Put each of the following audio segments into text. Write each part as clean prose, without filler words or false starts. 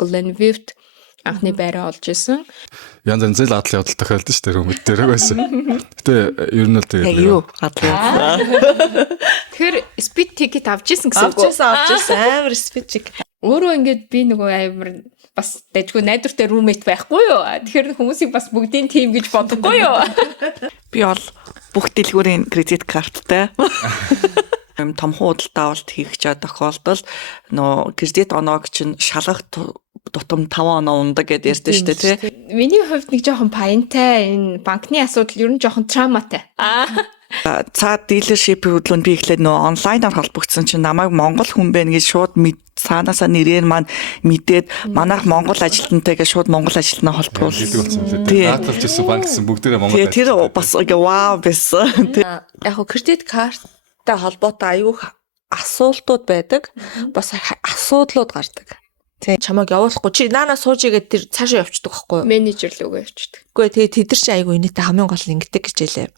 Glenview-т анхны байраа олж исэн. Янз янз л адлын явдал тохиолдсон шүү дээ хүмүүд дээр байсан. Гэтэ ер нь л тэгээд юу адлын явдал. Тэгэхээр speed ticket авч исэн гэсэн үг. Авчихсан амар спичик. Өөрөө ингээд би нөгөө амар бас дэжгүй найдвартай roommate байхгүй юу? Тэгэхээр хүмүүсийг бас бүгдийн team гэж бодохгүй юу? Би бол бүх дэлгүүрийн кредит карттай. Том худалдаа авалт хийх тохиолдолд нөө кредит оноог чинь шалгах тутам 5 оноо ундаг гэдээ ярьдэн шүү дээ тий. Миний хувьд нэг жоохон паянтай энэ банкны асуудал ер нь жоохон травматай. Цаад дилершип хөдөлгөөнд би эхлээд нөө онлайнаар холбогдсон чинь намайг Монгол хүн байна гэж шууд цаанаасаа нэрээр маань мэдээд манайх Монгол ажилтнтай гэж шууд Монгол ажилтнаа холбуулсан. Даатгалж ирсэн банк гэсэн бүгдээрээ Монгол. Тэр бас вау байсан. Яг хөө кредит карттай холбоотой аюух асуултууд байдаг. Бас асуудлууд гардаг. Тий чамайг явуулахгүй чи наанаа сууж игээд тэр цаашаа явчихдаг байхгүй юу? Менежер л үгүй явчихдаг. Үгүй тэгээ тэд нар чи айгу энэтэй хамгийн гол ингэдэг гэж хэлээ.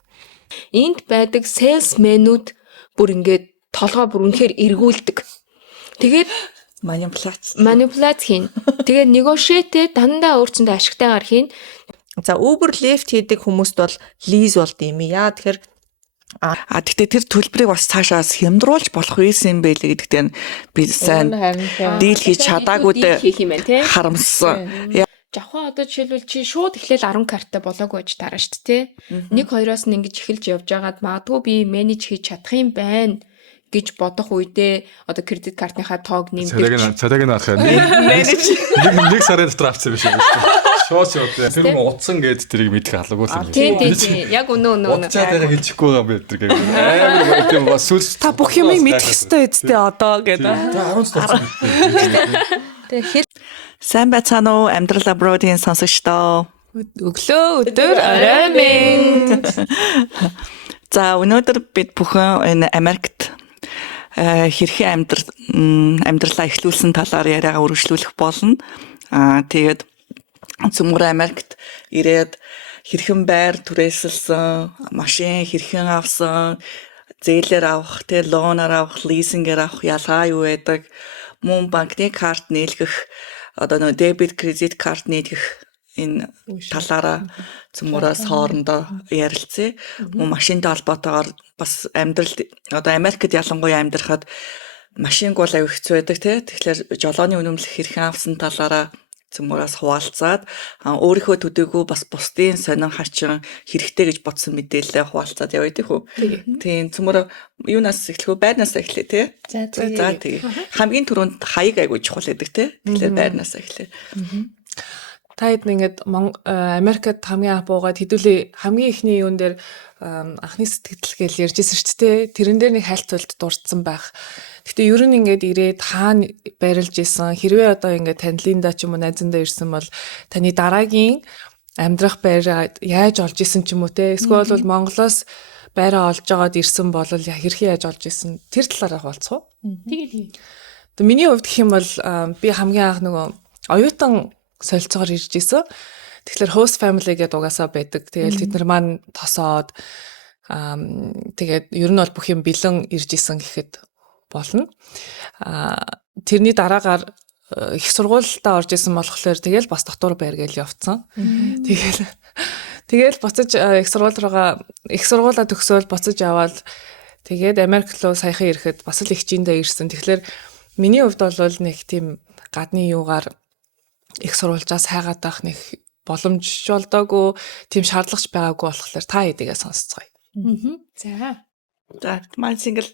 Энд байдаг salesmen-үүд бүр ингээд толгой бүр үнэхээр эргүүлдэг. Тэгээд манипуляц хийн. Тэгээд negotiate дандаа өөрсөндөө ашигтайгаар хийн. За Uber Lyft хийдэг хүмүүст бол lease болд юм яа тэгэхээр гэхдээ тэр төлбөрийг бас цаашаас хямдруулж болох байсан юм байлээ гэдэгтээ би сайн дийл хийж чадаагүй харамссан. Жавхан одоо жишээлбэл чи шууд эхлээл 10 карттай болоогүй гэж дараа шүү дээ. 1-2-оос нь ингэж эхэлж явж байгаад магадгүй би менеж хийж чадах юм байна гэж бодох үедээ одоо кредит картныхаа тоог нэмдэг. Цалиг нь авах нэг сарын дотор авчихсан биш үү? Шууд тэр утсан гээд тэрийг мэдэх алгагүй юм. Тийм. Яг өнөө. Утсаа дээр хэлчихгүй байгаа юм бид тэр гээд. Амар тийм бас сүлс. Та бүх юмыг мэдэх ёстой эцтэй одоо гэдэг. 10 тэгэхээр сайн байцгаана уу амьдрал абродын сонсогчдоо. Өглөө өдөр орой минь. За өнөөдөр бид бүхэн энэ Америкт хэрхэн амьдралаа эхлүүлсэн талаар яриагаа үргэлжлүүлэх болно. Тэгээд цөмөр Америкт ирээд хэрхэн байр түрээсэлсэн, машин хэрхэн авсан, зээлээр авах, тэ лооноор авах, лизингээр авах ялгаа юу байдаг, мөн банкны карт нийлгэх, одоо нөө дебет кредит карт нийлгэх энэ талаараа цөмөрөөс хоорондоо ярилцъя. Мөн машинтай холбоотойгоор бас амьдрал одоо Америкт ялангуяа амьдрахад машинг бол аюу хэцүү байдаг тий. Тэгэхээр жолооны үнэмлэх хэрхэн авсан талаараа цөмөрөөс хуваалцаад өөрийнхөө төдийгүй бас бусдын сонин хачин хэрэгтэй гэж бодсон мэдээлэлээ хуваалцаад явъя тий хүү. Тийм цөмөрөө юунаас эхлэх вэ? Байрнаас эхлэе тий. За тий. Хамгийн түрүүнд хаяг аягүй чухал байдаг тий. Тэгэхээр байрнаас эхлэе. Та хэд ингээд Америкт хамгийн анх буугаад хэдүүлээ хамгийн ихний юун дээр анхны сэтгэл гээл ярьжсэн шүү дээ. Тэрэн дээр нэг хайлтцуулт дурдсан байх. Гэхдээ ер нь ингээд ирээд хаана байрлаж исэн хэрвээ одоо ингээд танилиндаа ч юм уу найзандаа ирсэн бол таны дараагийн амьдрах байраа яаж олж исэн ч юм уу те. Эсвэл бол Монголоос байраа олж агаад ирсэн бол хэрхэн яаж олж исэн тэр талаараа хуваалцах уу? Тэгээд миний хувьд гэх юм бол би хамгийн анх нөгөө оюутан солилцоогоор ирж исэн. Тэгэхээр host family гэдэг угаасаа байдаг. Тэгэл тэд нар маань тосоод тэгээд ер нь бол бүх юм бэлэн ирж исэн гэхэд болно. Тэрний дараагаар их сургуультай орж исэн болохоор тэгэл бас дотор байр гэж явцсан. Тэгэл буцаж их сургуулаа төгсөөл буцаж аваад тэгээд Америк руу саяхан ирэхэд бас л их жиндээ ирсэн. Тэгэхээр миний хувьд бол нэг тийм гадны юугаар их сурвалжаас хайгаад байх нэг боломж болдоогүй тийм шаардлагач байгаагүй болохоор та хэдийгээ сонсцгоё. За маань single.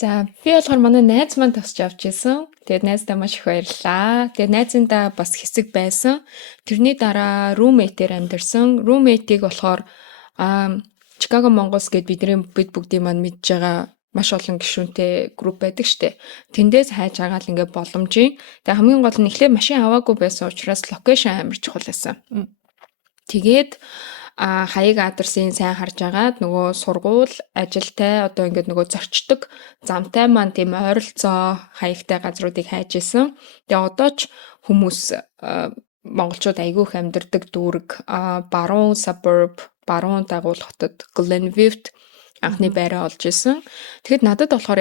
За би болохоор манай найз маань тосч авч ирсэн. Тэгээд найздаа маш их баярлалаа. Тэгээд найзындаа бас хэсэг байсан. Тэрний дараа roommate-ээр амьдэрсэн. Roommate-ийг болохоор Chicago Mongols гэдэг бид бүгдийн маань мэдж байгаа маш олон гишүүнтэй групп байдаг штэ. Тэндээс хайж агаал ингээ боломжийн. Тэгээ хамгийн гол нь эхлээд машин аваагүй байсан учраас локейшн амар чухал байсан. Тэгээд хаяг адресыг сайн харж агаад нөгөө сургууль, ажилтай одоо ингээд нөгөө зорчдог замтай маань тийм ойролцоо хаягтай газруудыг хайж исэн. Тэгээ одоо ч хүмүүс монголчууд айгүй их амьдардаг дүүрэг баруун suburb, баруун дагуул хотод Glenview-т анхны байраа олж исэн. Тэгэхэд надад болохоор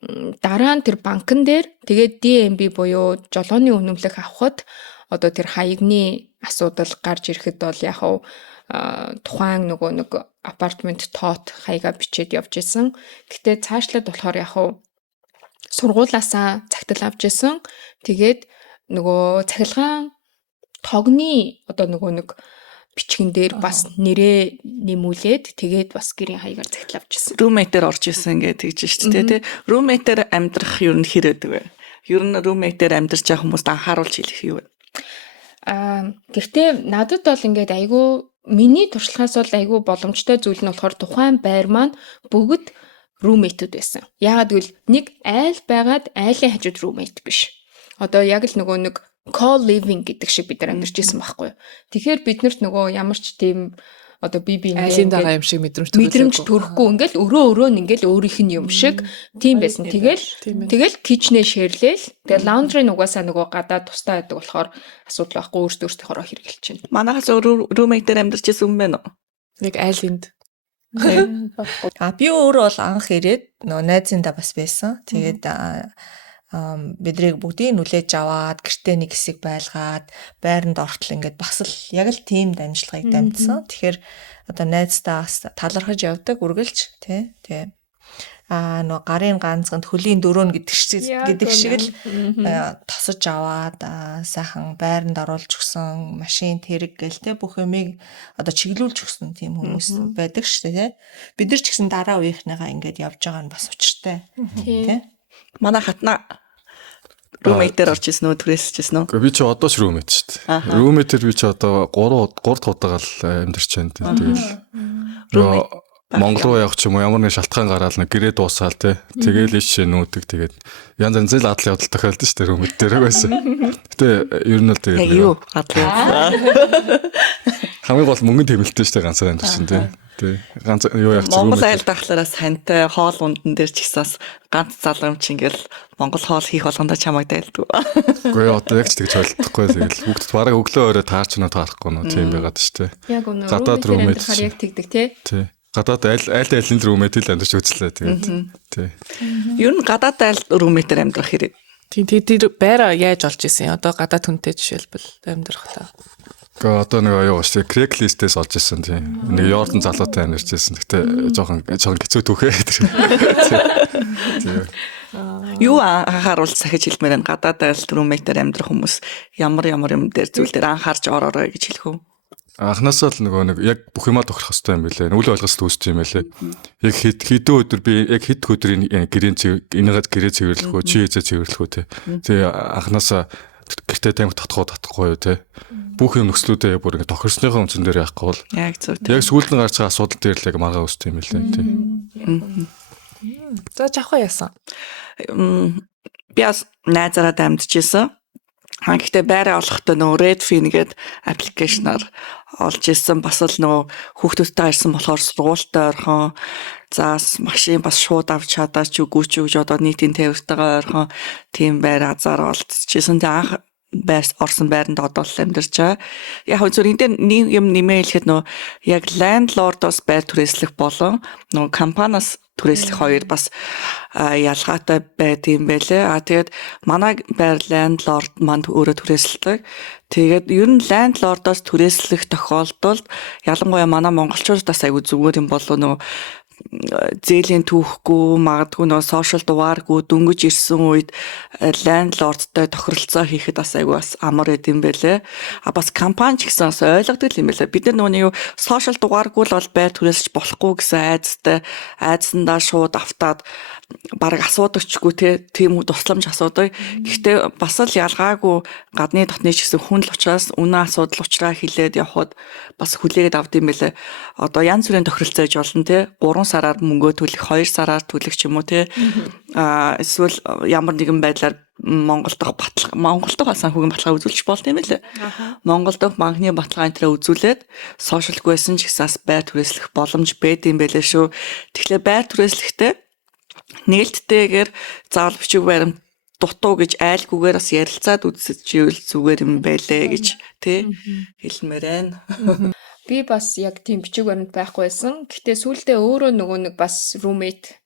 дараа нь тэр банкн дээр тэгээд DMB буюу жолооны үнэмлэх авахд одоо тэр хаягны асуудал гарч ирэхэд бол яг хав тухайн нөгөө нэг апартмент тоот хаяга бичээд явж исэн. Гэтэ цаашлаад болохоор яг хав сургуулаасаа цагтл авч исэн. Тэгээд нөгөө цахилгаан тогны одоо нөгөө нэг бичгэн дээр бас нэрээ нэмүүлээд тэгээд бас гэрийн хаягаар цагтл авч исэн. Roommate-ээр орж исэн гэж тэгж шүү дээ тий. Roommate-ээр амьдрах юу н хэрэгдэг вэ? Ер нь roommate-ээр амьдрч байгаа хүмүүст анхааруулж хэлэх юу вэ? Гэхдээ надад бол ингээд айгүй миний туршлагаас бол айгүй боломжтой зүйл нь болохоор тухайн байр маань бүгд roommate-уд байсан. Яагаад гэвэл нэг айл байгаад айлын хажууд roommate биш. Одоо яг л нөгөө нэг co-living гэдэг шиг бид нар амьдарч ирсэн байхгүй юу. Тэгэхээр биднэрт нөгөө ямар ч тийм одоо айлын дагаа юм шиг мэдрэмж төрөхгүй ингээл өрөө нь ингээл өөрийнх нь юм шиг тийм байсан. Тэгэл кичнээ шеэрлээл. Тэгээ лаундри нугасаа нөгөө гадаа тустай байдаг болохоор асуудал байхгүй өөртөө хэрэгжилж байна. Манайхаас roommate-ээр амьдарч исэн юм байна уу? нэг айлынд Би өөрөө бол анх ирээд нөгөө найзында бас байсан. Тэгээд бидрийг бүгдийг нүлээж аваад гэртээ нэг хэсэг байлгаад байранд ортол ингээд бас л яг л тийм дамжлагыг дамжсан. Тэгэхээр одоо найзтаа бас талархаж явдаг үргэлж тий. Тэгээ нөгөө гарын ганцганд хөлийн дөрөв гэдэг шиг л тосож аваад сайхан байранд оруулж өгсөн машин тэрэг гэл те бүх юмыг одоо чиглүүлж өгсөн тийм хүмүүс байдаг шүү дээ. Бид нар ч гэсэн дараа үеийнхнийгаа ингээд явж байгаа нь бас учиртай тий. Манай хатна roommate-ээр орж ирсэн үү, түрээсэж ирсэн үү? Би ч одоо ч roommate шүү дээ. Roommate-ээр би ч одоо 3 дахь удаагаа л амьдарч байна. Тэгэл Монгол руу явах ч юм уу ямар нэг шалтгаан гараад нэг гэрээ дуусаал тэгэл иш нүүдэг тэгээд янз янз л адлын явдал тохиолдсон шүү дээ roommate дээр байсан. Гэтэ ер нь л тэгээд юу адлын хамгийн гол мөнгөний тэмэлттэй шүү дээ ганцаар амьдарч байна тий. Ганц юу яах чинь Монгол айл дахлаараа сантай хоол ундан дээр ч ихсаас ганц залгамч ингээл Монгол хоол хийх болгондоо чамайг дайлдаг. Үгүй одоо яг ч тэгж ойлгохгүй тэгэл бүгд бараг өглөө өрөө таарч нөө таарахгүй нөө тийм байгаад шүү дээ. Яг үнэ гадаад roommate яг тэгдэг тий. Гадаад айлын roommate л амьдарч үзлээ тэгээд тий. Ер нь гадаад айл roommate-ээр амьдрах хэрэг. тийм тэр байраа яаж олж исэн одоо гадаад хүнтэй жишээлбэл амьдрахлаа. Гэхдээ одоо нэг аюу шүү дээ Craigslist-ээс олж исэн тийм. Нэг Jordan залуутай амьдарч исэн. Гэтэ жоохон хэцүү түүхээ. Юу анхааруул сахиж хэлмээр энэ гадаад айл roommate-ээр амьдрах хүмүүс ямар юм дээр зүйл дээр анхаарч ороорой гэж хэлэх үү? Анхнаасаа л нөгөө нэг яг бүх юмаа тохирох хэрэгтэй юм билээ. Үл ойлголт үүсчих юм байлээ. Яг хэдэн өдөр би яг хэд өдрийн гэрээ цэвэрлэх үү, чи хэзээ цэвэрлэх үү те. Тэгээ анхнаасаа гэртээ тамхи татахгүй юу те. Бүх юм нөхцлүүдээ бүр ингэ тохирсныхаа үндсэн дээр яахгүй бол. Яг зөв. Яг сүүлд нь гарч байгаа асуудал дээр л яг маргаа үүсчих юм билээ те. За жахаа яасан. Би бас найзаараа дамжижсэн. Гэхдээ байраа олохдоо нөгөө Redfin гэдэг аппликейшнаар олж ирсэн бас л нөгөө хүүхдүүдтэй ирсэн болохоор сургуультай ойрхон за машин бас шууд авч чадаач үгүй ч гэж одоо нийтийн тээвэртэйгээ ойрхон тийм байр азар олдчихсэн. Тэгээ анх орсон байранд одоо л амьдарч байгаа. Яг зөв энэ юм нэмээ хэлэхэд нөгөө яг landlord-оос байр түрээслэх болон нөгөө компаниас түрээслэх хоёр бас ялгаатай байдığım байлээ. Тэгээд манай байр landlord манд өөрөө түрээсэлдэг. Тэгээд ер нь landlord-оос түрээслэх тохиолдолд ялангуяа манай монголчуудаас аягүй зүгээр юм болоо нөгөө зээлийн түүхгүй магадгүй нөгөө сошиал дугааргүй дөнгөж ирсэн үед landlordтай тохиролцоо хийхэд бас аягүй бас амар эдэм байлээ. Бас компани ч гэсэн бас ойлгодог юм байлээ. Бид нар нөгөө сошиал дугааргүй л бол байр түрээсэж болохгүй гэсэн айдсандаа шууд автаад бараг асуудагчгүй тийм тусламж асуудаг. Гэхдээ бас л ялгаагүй гадны дотны ч гэсэн хүн л учраас үнэн асуудал учраас хилээд явхад бас хүлээгээд авд юм байлээ. Одоо янз бүрийн тохиролцоо ээж болно 3 сараар мөнгөө төлөх, 2 сараар төлөх ч юм уу эсвэл ямар нэгэн байдлаар Монгол дахь басан хүүгийн баталгаа үзүүлчих болт юм байлээ. Монгол дахь банкны баталгаа энтрээ үзүүлээд сошиалгүй байсан ч гэсээс байр түрээслэх боломж байд юм байлээ шүү. Тэгэхээр байр түрээслэхдээ нээлттэйгээр заавал бичиг баримт дутуу гэж айлгүйгээр бас ярилцаад үзчихвэл зүгээр юм байлээ гэж хэлмээр байна. Би бас яг тийм бичиг баримт байхгүй байсан. Гэхдээ сүүлдээ өөрөө нөгөө нэг бас roommate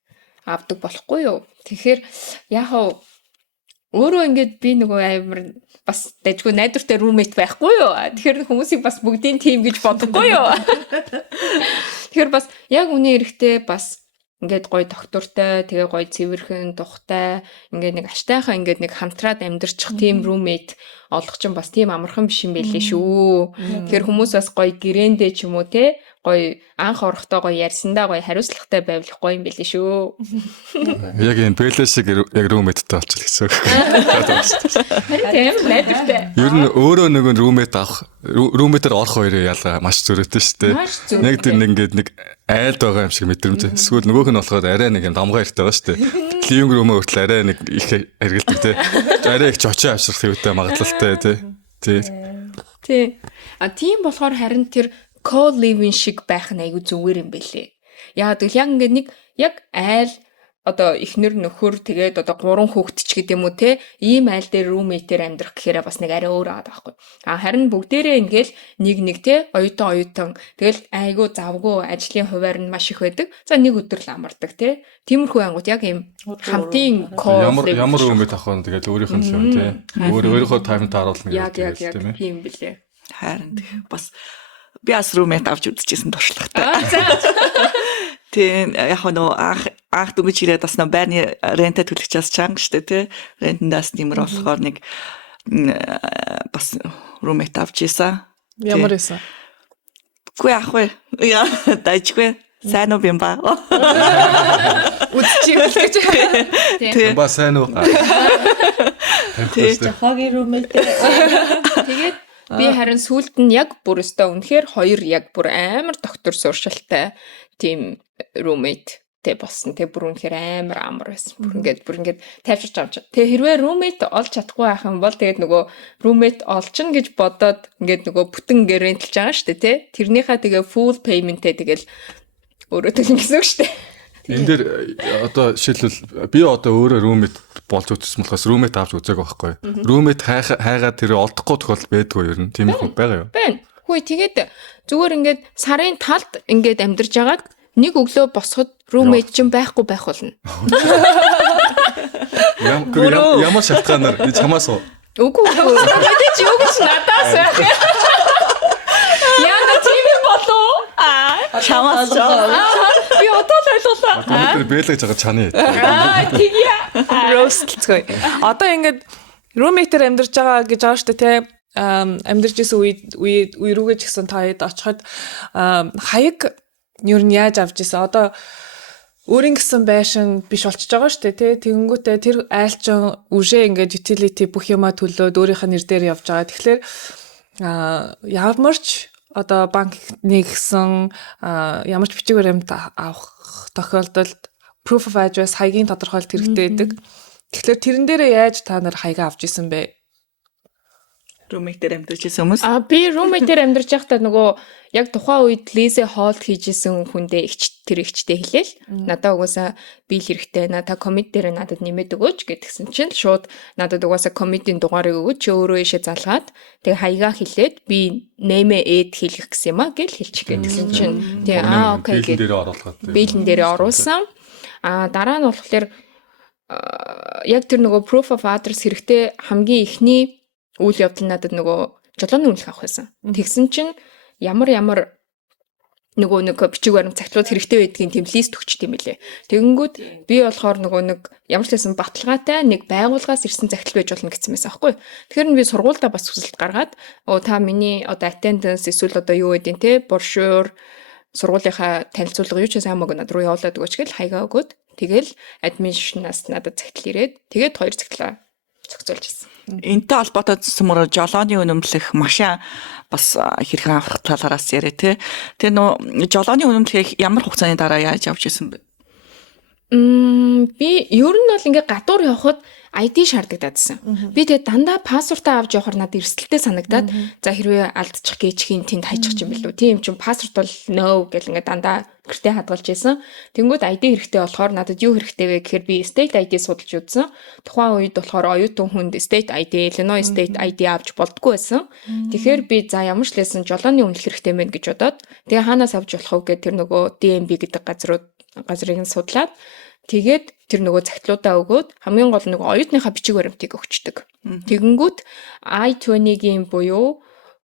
авдаг болохгүй юу. Тэгэхээр яг хав өөрөө ингээд би нөгөө амар бас дэжгүй найдвартай roommate байхгүй юу. Тэгэхээр хүмүүсийг бас бүгдийн team гэж бодохгүй юу. Тэгэхээр бас яг үний эрэхтэй бас ингээд гоё доктортой, тэгээ гоё цэвэрхэн, тухтай, ингээд нэг аштайхаа ингээд нэг хамтраад амьдарчих team roommate олох ч бас тийм амархан биш юм байлээ шүү. Тэгэхээр хүмүүс бас гоё гэрээндээ ч юм уу те гоё анх орохдоо гоё ярьсандаа гоё хариуцлагатай байвлах гоё юм байлээ шүү. Яг энэ бэлээ шиг яг roommate-тэй олчих гэсэн үг. Тийм найдвартай. Ер нь өөрөө нөгөө roommate авах, roommate-ээр орох хоёрын ялгаа маш зөрүүтэй шүү дээ. Маш зөрүүтэй. Нэг тэр нэг ингээд нэг айлд байгаа юм шиг мэдрэмж. Эсвэл нөгөөх нь болохоор арай нэг юм дамгаа иртэй байгаа шүү дээ. Living room-өө хүртэл арай нэг их хэргэлдэг те. Арай их чочоо авшрах хэвтэй магадлалтай те. Тий. Тийм болохоор харин тэр co-living шиг байх нь айгүй зүгээр юм бэлээ. Яг тэгвэл яг ингээд нэг яг айл одоо эхнэр нөхөр тэгээд одоо 3 хүүхэд ч гэдэм үү те ийм айл дээр roommate-ээр амьдрах гэхээр бас нэг арай өөр байгаа байхгүй. Харин бүгдээрээ ингээл нэг те оюутан тэгэл айгүй завгүй ажлын хуваар нь маш их байдаг. За нэг өдөр л амардаг те. Тиймэрхүү ангууд яг ийм хамтын ямар roommate авах вэ тэгээд өөрийнх нь л юм те. Өөрийнхөө time тааруулна гэдэг тийм ээ. Тийм бэлээ. Харин бас би бас roommate авч үзчихсэн туршлагатай. Тийм яг нөө анх дүнгийн чирээ бас нөө байрны рентэ төлөх час чанга штэ тий. Рентэндээс нэмэр болохоор нэг бас roommate авч ийсэн. Ямар байсан? Гүй ах вэ? Яа, дайчгүй. Сайн уу юм ба? Үдчих гэж. Тийм. Ба сайн уу? Хогийн roommate. Тэгээд би харин сүулт нь яг бүр өстой үнэхээр хоёр яг бүр амар доктор сууршилтай тийм roommate тэ болсон. Тэ бүр үнэхээр амар амар байсан. Бүр ингээд тайвширч авч. Тэ хэрвээ roommate олж чадахгүй байх юм бол тэгээд нөгөө roommate олчихно гэж бодоод ингээд нөгөө бүтэн ингээд рентэлж байгаа шүү дээ тэ. Тэрнийхээ тэгээ full payment-тэй тэгэл өөрөө төлнө гэсэн үг шүү дээ. Энд дээр одоо жишээлбэл би одоо өөрөө roommate болж үзсэн болохоос roommate авч үзээг байхгүй. Roommate хайгаа тэр олдохгүй тохиолдол байдгүй юу ер нь тийм их байгаа юу? Байна. Хөөе тэгээд зүгээр ингээд сарын талд ингээд амьдарч агаад нэг өглөө босоход roommate чинь байхгүй байх болно. Ямар шалтгаанаар чамаас уу? Үгүй roommate чи юу гэж надаас байх. Яна тийм болоо. Чамаас Би одоо л ойлголоо. Тэр бэлэж байгаа чаны. Тэгье. Roast-цгүй. Одоо ингээд roommate-ээр амьдарч байгаа гэж байгаа шүү дээ те. Амьдарч исэн үе рүүгээ ч гэсэн та хэд очиход хаяг юу нь яаж авч исэн. Одоо өөрийн гэсэн байшин биш болчихж байгаа шүү дээ те. Тэгэнгүүтээ тэр айлчин үжээ ингээд utility бүх юмаа төлөөд өөрийнх нь нэр дээр явж байгаа. Тэгэхээр ямарч одоо банкны гэсэн ямар ч бичиг баримт авах тохиолдолд proof of address хаягийн тодорхойлт хэрэгтэй байдаг. Тэгэхээр тэрэн дээрээ яаж та нар хаягаа авч исэн бэ? roommate-ээр амьдарч исэн хүмүүс. Би roommate-ээр амьдарч байхдаа нөгөө яг тухайн үед Lise Holt хийжсэн хүндээ тэр ихчтэй хэлээл. Надаа угаасаа бийл хэрэгтэй. Надаа commit дээр надад нэмээд өгөөч гэдгсэн чинь шууд надад угаасаа commit-ийн дугаарыг өгөөч чи өөрөө ишээ залгаад тэгээ хаягаа хэлээд би name add хийх гэсэн юм а гэл хэлчих гэдгсэн чинь тэгээ окей бийлэн дээрээ оруулаад. Бийлэн дээрээ оруулсан. Дараа нь болохоор яг тэр нөгөө proof of address хэрэгтэй хамгийн ихний үйл явдал надад нөгөө жолооны үнэлэх авах байсан. Тэгсэн чинь ямар нөгөө нэг бичиг баримт цагтлууд хэрэгтэй байдгийн тэм лист өгчт юм билээ. Тэгэнгүүт би болохоор нөгөө нэг ямар ч байсан баталгаатай нэг байгууллагаас ирсэн цагтл байж болно гэсэн байсан аахгүй. Тэгэхээр би сургуультай бас хүсэлт гаргаад та миний одоо attendance эсвэл одоо юу гэдэг те брошюр сургуулийнхаа танилцуулга юу ч сайн мөг над руу явуулаад өгөөч гэл хаягаа өгөөд тэгэл административнаас надад цагтл ирээд тэгээд 2 цагтлаа зохицуулж ирсэн. Энтэй холбоотой зүсмөр жолооны үнэмлэх машин бас хэрхэн авах талаараас яриа тий. Тэр нөө жолооны үнэмлэхийг ямар хугацааны дараа яаж авч ирсэн бэ? Би ер нь бол ингээ гадуур явхад ID шаардлагадсан. Би тэгээ дандаа пассвортаа авч явахаар надад эрсдэлтэй санагдаад за хэрвээ алдчих гээчхийн тэнд хайчих юм билүү. Тийм ч пассворт бол no гэл ингээ дандаа гэртээ хадгалж ийсэн. Тэнгүүд ID хэрэгтэй болохоор надад юу хэрэгтэй вэ гэхээр би state ID судалж үзсэн. Тухайн үед болохоор оюутан хүнд state ID, Illinois state ID авч болдгоо байсан. Тэгэхээр би за ямар ч лсэн жолооны үнэлэх хэрэгтэй мэн гэж бодоод тэгээ хаанаас авч болох вэ гэдэг тэр нөгөө DMV гэдэг газрыг нь судлаад Тэгээд тэр нөгөө цагтлуудаа өгөөд хамгийн гол нөгөө оюутныхаа бичиг баримтыг өгчдөг. Тэгэнгүүт I-20-ийн буюу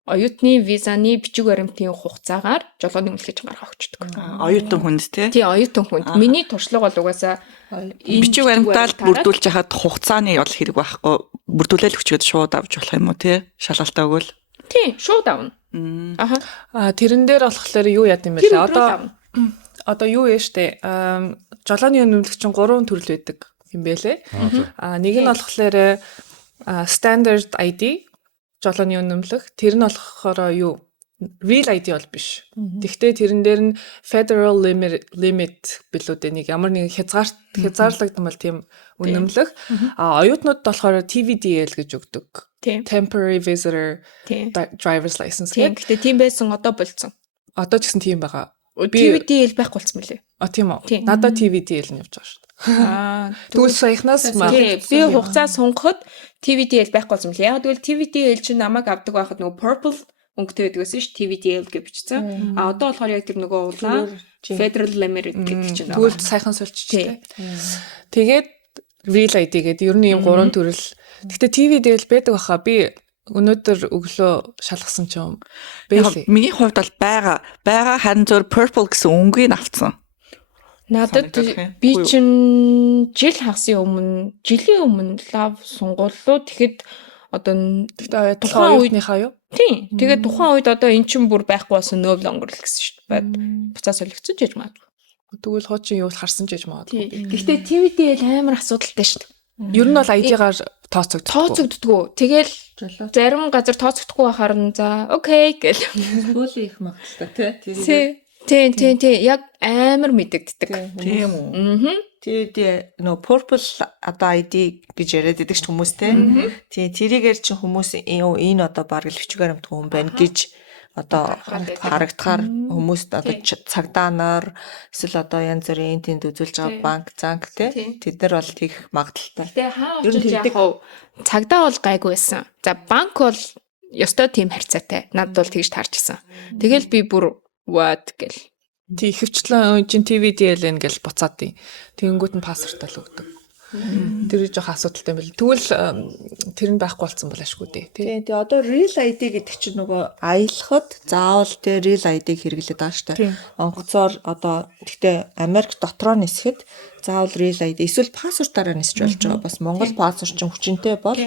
оюутны визаны бичиг баримтын хугацаагаар жолооны үнэлгээ гаргах өгчдөг. Оюутан хүнд те. Тий, оюутан хүнд. Миний туршлага бол угаасаа Бичиг баримтаар бүрдүүлж хахад хугацааны бол хэрэг байхгүй. Бүрдүүлэл өчгöd шууд авч болох юм уу те? Шалгалтаа өгвөл. тий, шууд авна. Аха. Тэрэн дээр болохоор юу яд юм бэ Тэр лээ? Одоо юу яа штэ? Жолооны үнэмлэх чинь 3 төрөл байдаг юм байлээ. Нэг нь болохоор standard ID жолооны үнэмлэх. Тэр нь болохоор юу? Real ID бол биш. Тэгвэл тэрэн дээр нь federal limit билүү нэг ямар нэг хязгаарлагдсан бол тийм үнэмлэх. Оюутнууд болохоор TVDL гэж өгдөг. Temporary visitor driver's license гэх. Гэтэ тийм байсан одоо болцсон. Одоо ч гэсэн тийм байгаа. TVDL байхгүй болсон мөлий. Тийм үү. Надад TVDL нь явж байгаа шүү дээ. Тэгвэл саяхнаас би хугацаа сунгахад TVDL байхгүй болсон мөлий. Яг тэгвэл TVDL чинь намайг авдаг байхад нөгөө purple өнгөтэй байдаг гэсэн ш TVDL гэж бичсэн. Одоо болохоор яг тэр нөгөө улаан federal limit гэдэг чинь. Тэгвэл сайхан сольчихтэй. Тэгээд real ID гэдэг ер нь ийм 3 төрөл. Гэхдээ TVDL байдаг баха. Би өнөөдөр өглөө шалгасан ч юм. Миний хувьд бол байгаа харин зөв purple гэсэн өнгийг авцсан. Надад би чинь жилийн өмнө лав сунгууллуу. Тэгэхэд одоо тухайн үеийнхаа юу? Тийм. Тэгээд тухайн үед одоо эн чинь бүр байхгүй болсон no longer л гэсэн шүү дээ. Буцаа солигдсон ч гэж магадгүй. Тэгвэл хуучин юу харсан ч гэж магадгүй. Гэхдээ TVDL амар асуудалтай шүү дээ. Ер нь бол ID-гаар тооцогддгоо. Тэгэл зарим газар тооцогдохгүй байхаар нь за окей гэл. Хөөлийн их магадaltaй тий. Тийм. Яг амар мэдэгддэг. Тийм үү. Тэгээд нөө purple одоо ID гэж яриад байдаг ч хүмүүс те. Тий, тэрийгээр чи хүмүүс энэ одоо бараг л бичгээр амт хүн байна гэж одоо харагдахаар хүмүүст одоо цагдаанаар эсвэл одоо янз бүрийн тэнд үзүүлж байгаа банк занк те. Тэд нар бол тийх магадaltaй. Тэгээ хаа очиж яг цагдаа бол гайгүй байсан. За банк бол ёстой тийм харьцаатай. Надад бол тэгж таарчсан. Тэгэл би бүр what гэл. Тий хөвчлэн чин TVDL гэл буцаад тий. Тэнгүүт нь пассвортаа л өгдөг. Тэр жоох асуудалтай юм бэл. Тэгвэл тэр нь байхгүй болсон бол ашгүй дээ. Тий. Тэгээ одоо real ID гэдэг чинь нөгөө аялахад заавал тэ real ID-г хэрэглээд байгаа шүү дээ. Онгоцоор одоо гэхдээ Америк дотроо нисэхэд заавал real ID эсвэл пассвортаараа нисэж болж байгаа. Бас Монгол пассворт чинь хүчинтэй бол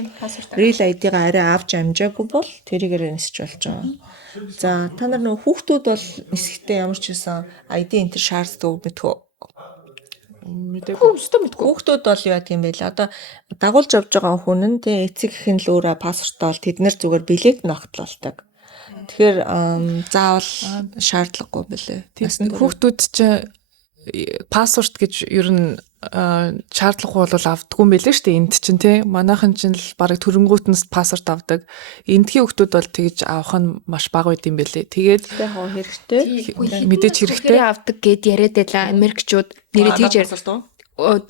real ID-га арай авч амжаагүй бол тэрийгээр нисэж болж байгаа. За та нар нөгөө хүүхдүүд бол нисэхдээ ямар ч байсан ID энтер шаарддаг мэдхүү. Мэдээгүй. Хүүхдүүд бол яа тийм байл. Одоо дагуулж явж байгаа хүн нь тэ эцэг эхийн л өөрөө пассвортаа бол тэд нар зүгээр билет ногтлолдог. Тэгэхээр заавал шаардлагагүй билээ. Хүүхдүүд чинь пассворт гэж ер нь шаардлагагүй бол авдаггүй юм байлээ шүү дээ. Энд чинь тий манайхан чинь л барыг төрөнгүүтнээс пассворт авдаг. Эндхийн хүүхдүүд бол тэгж авах нь маш бага байд юм байлээ. Тэгээд хэрэгтэй. Мэдээж хэрэгтэй авдаг гэд яриад байлаа Америкчууд нэрээ тэгж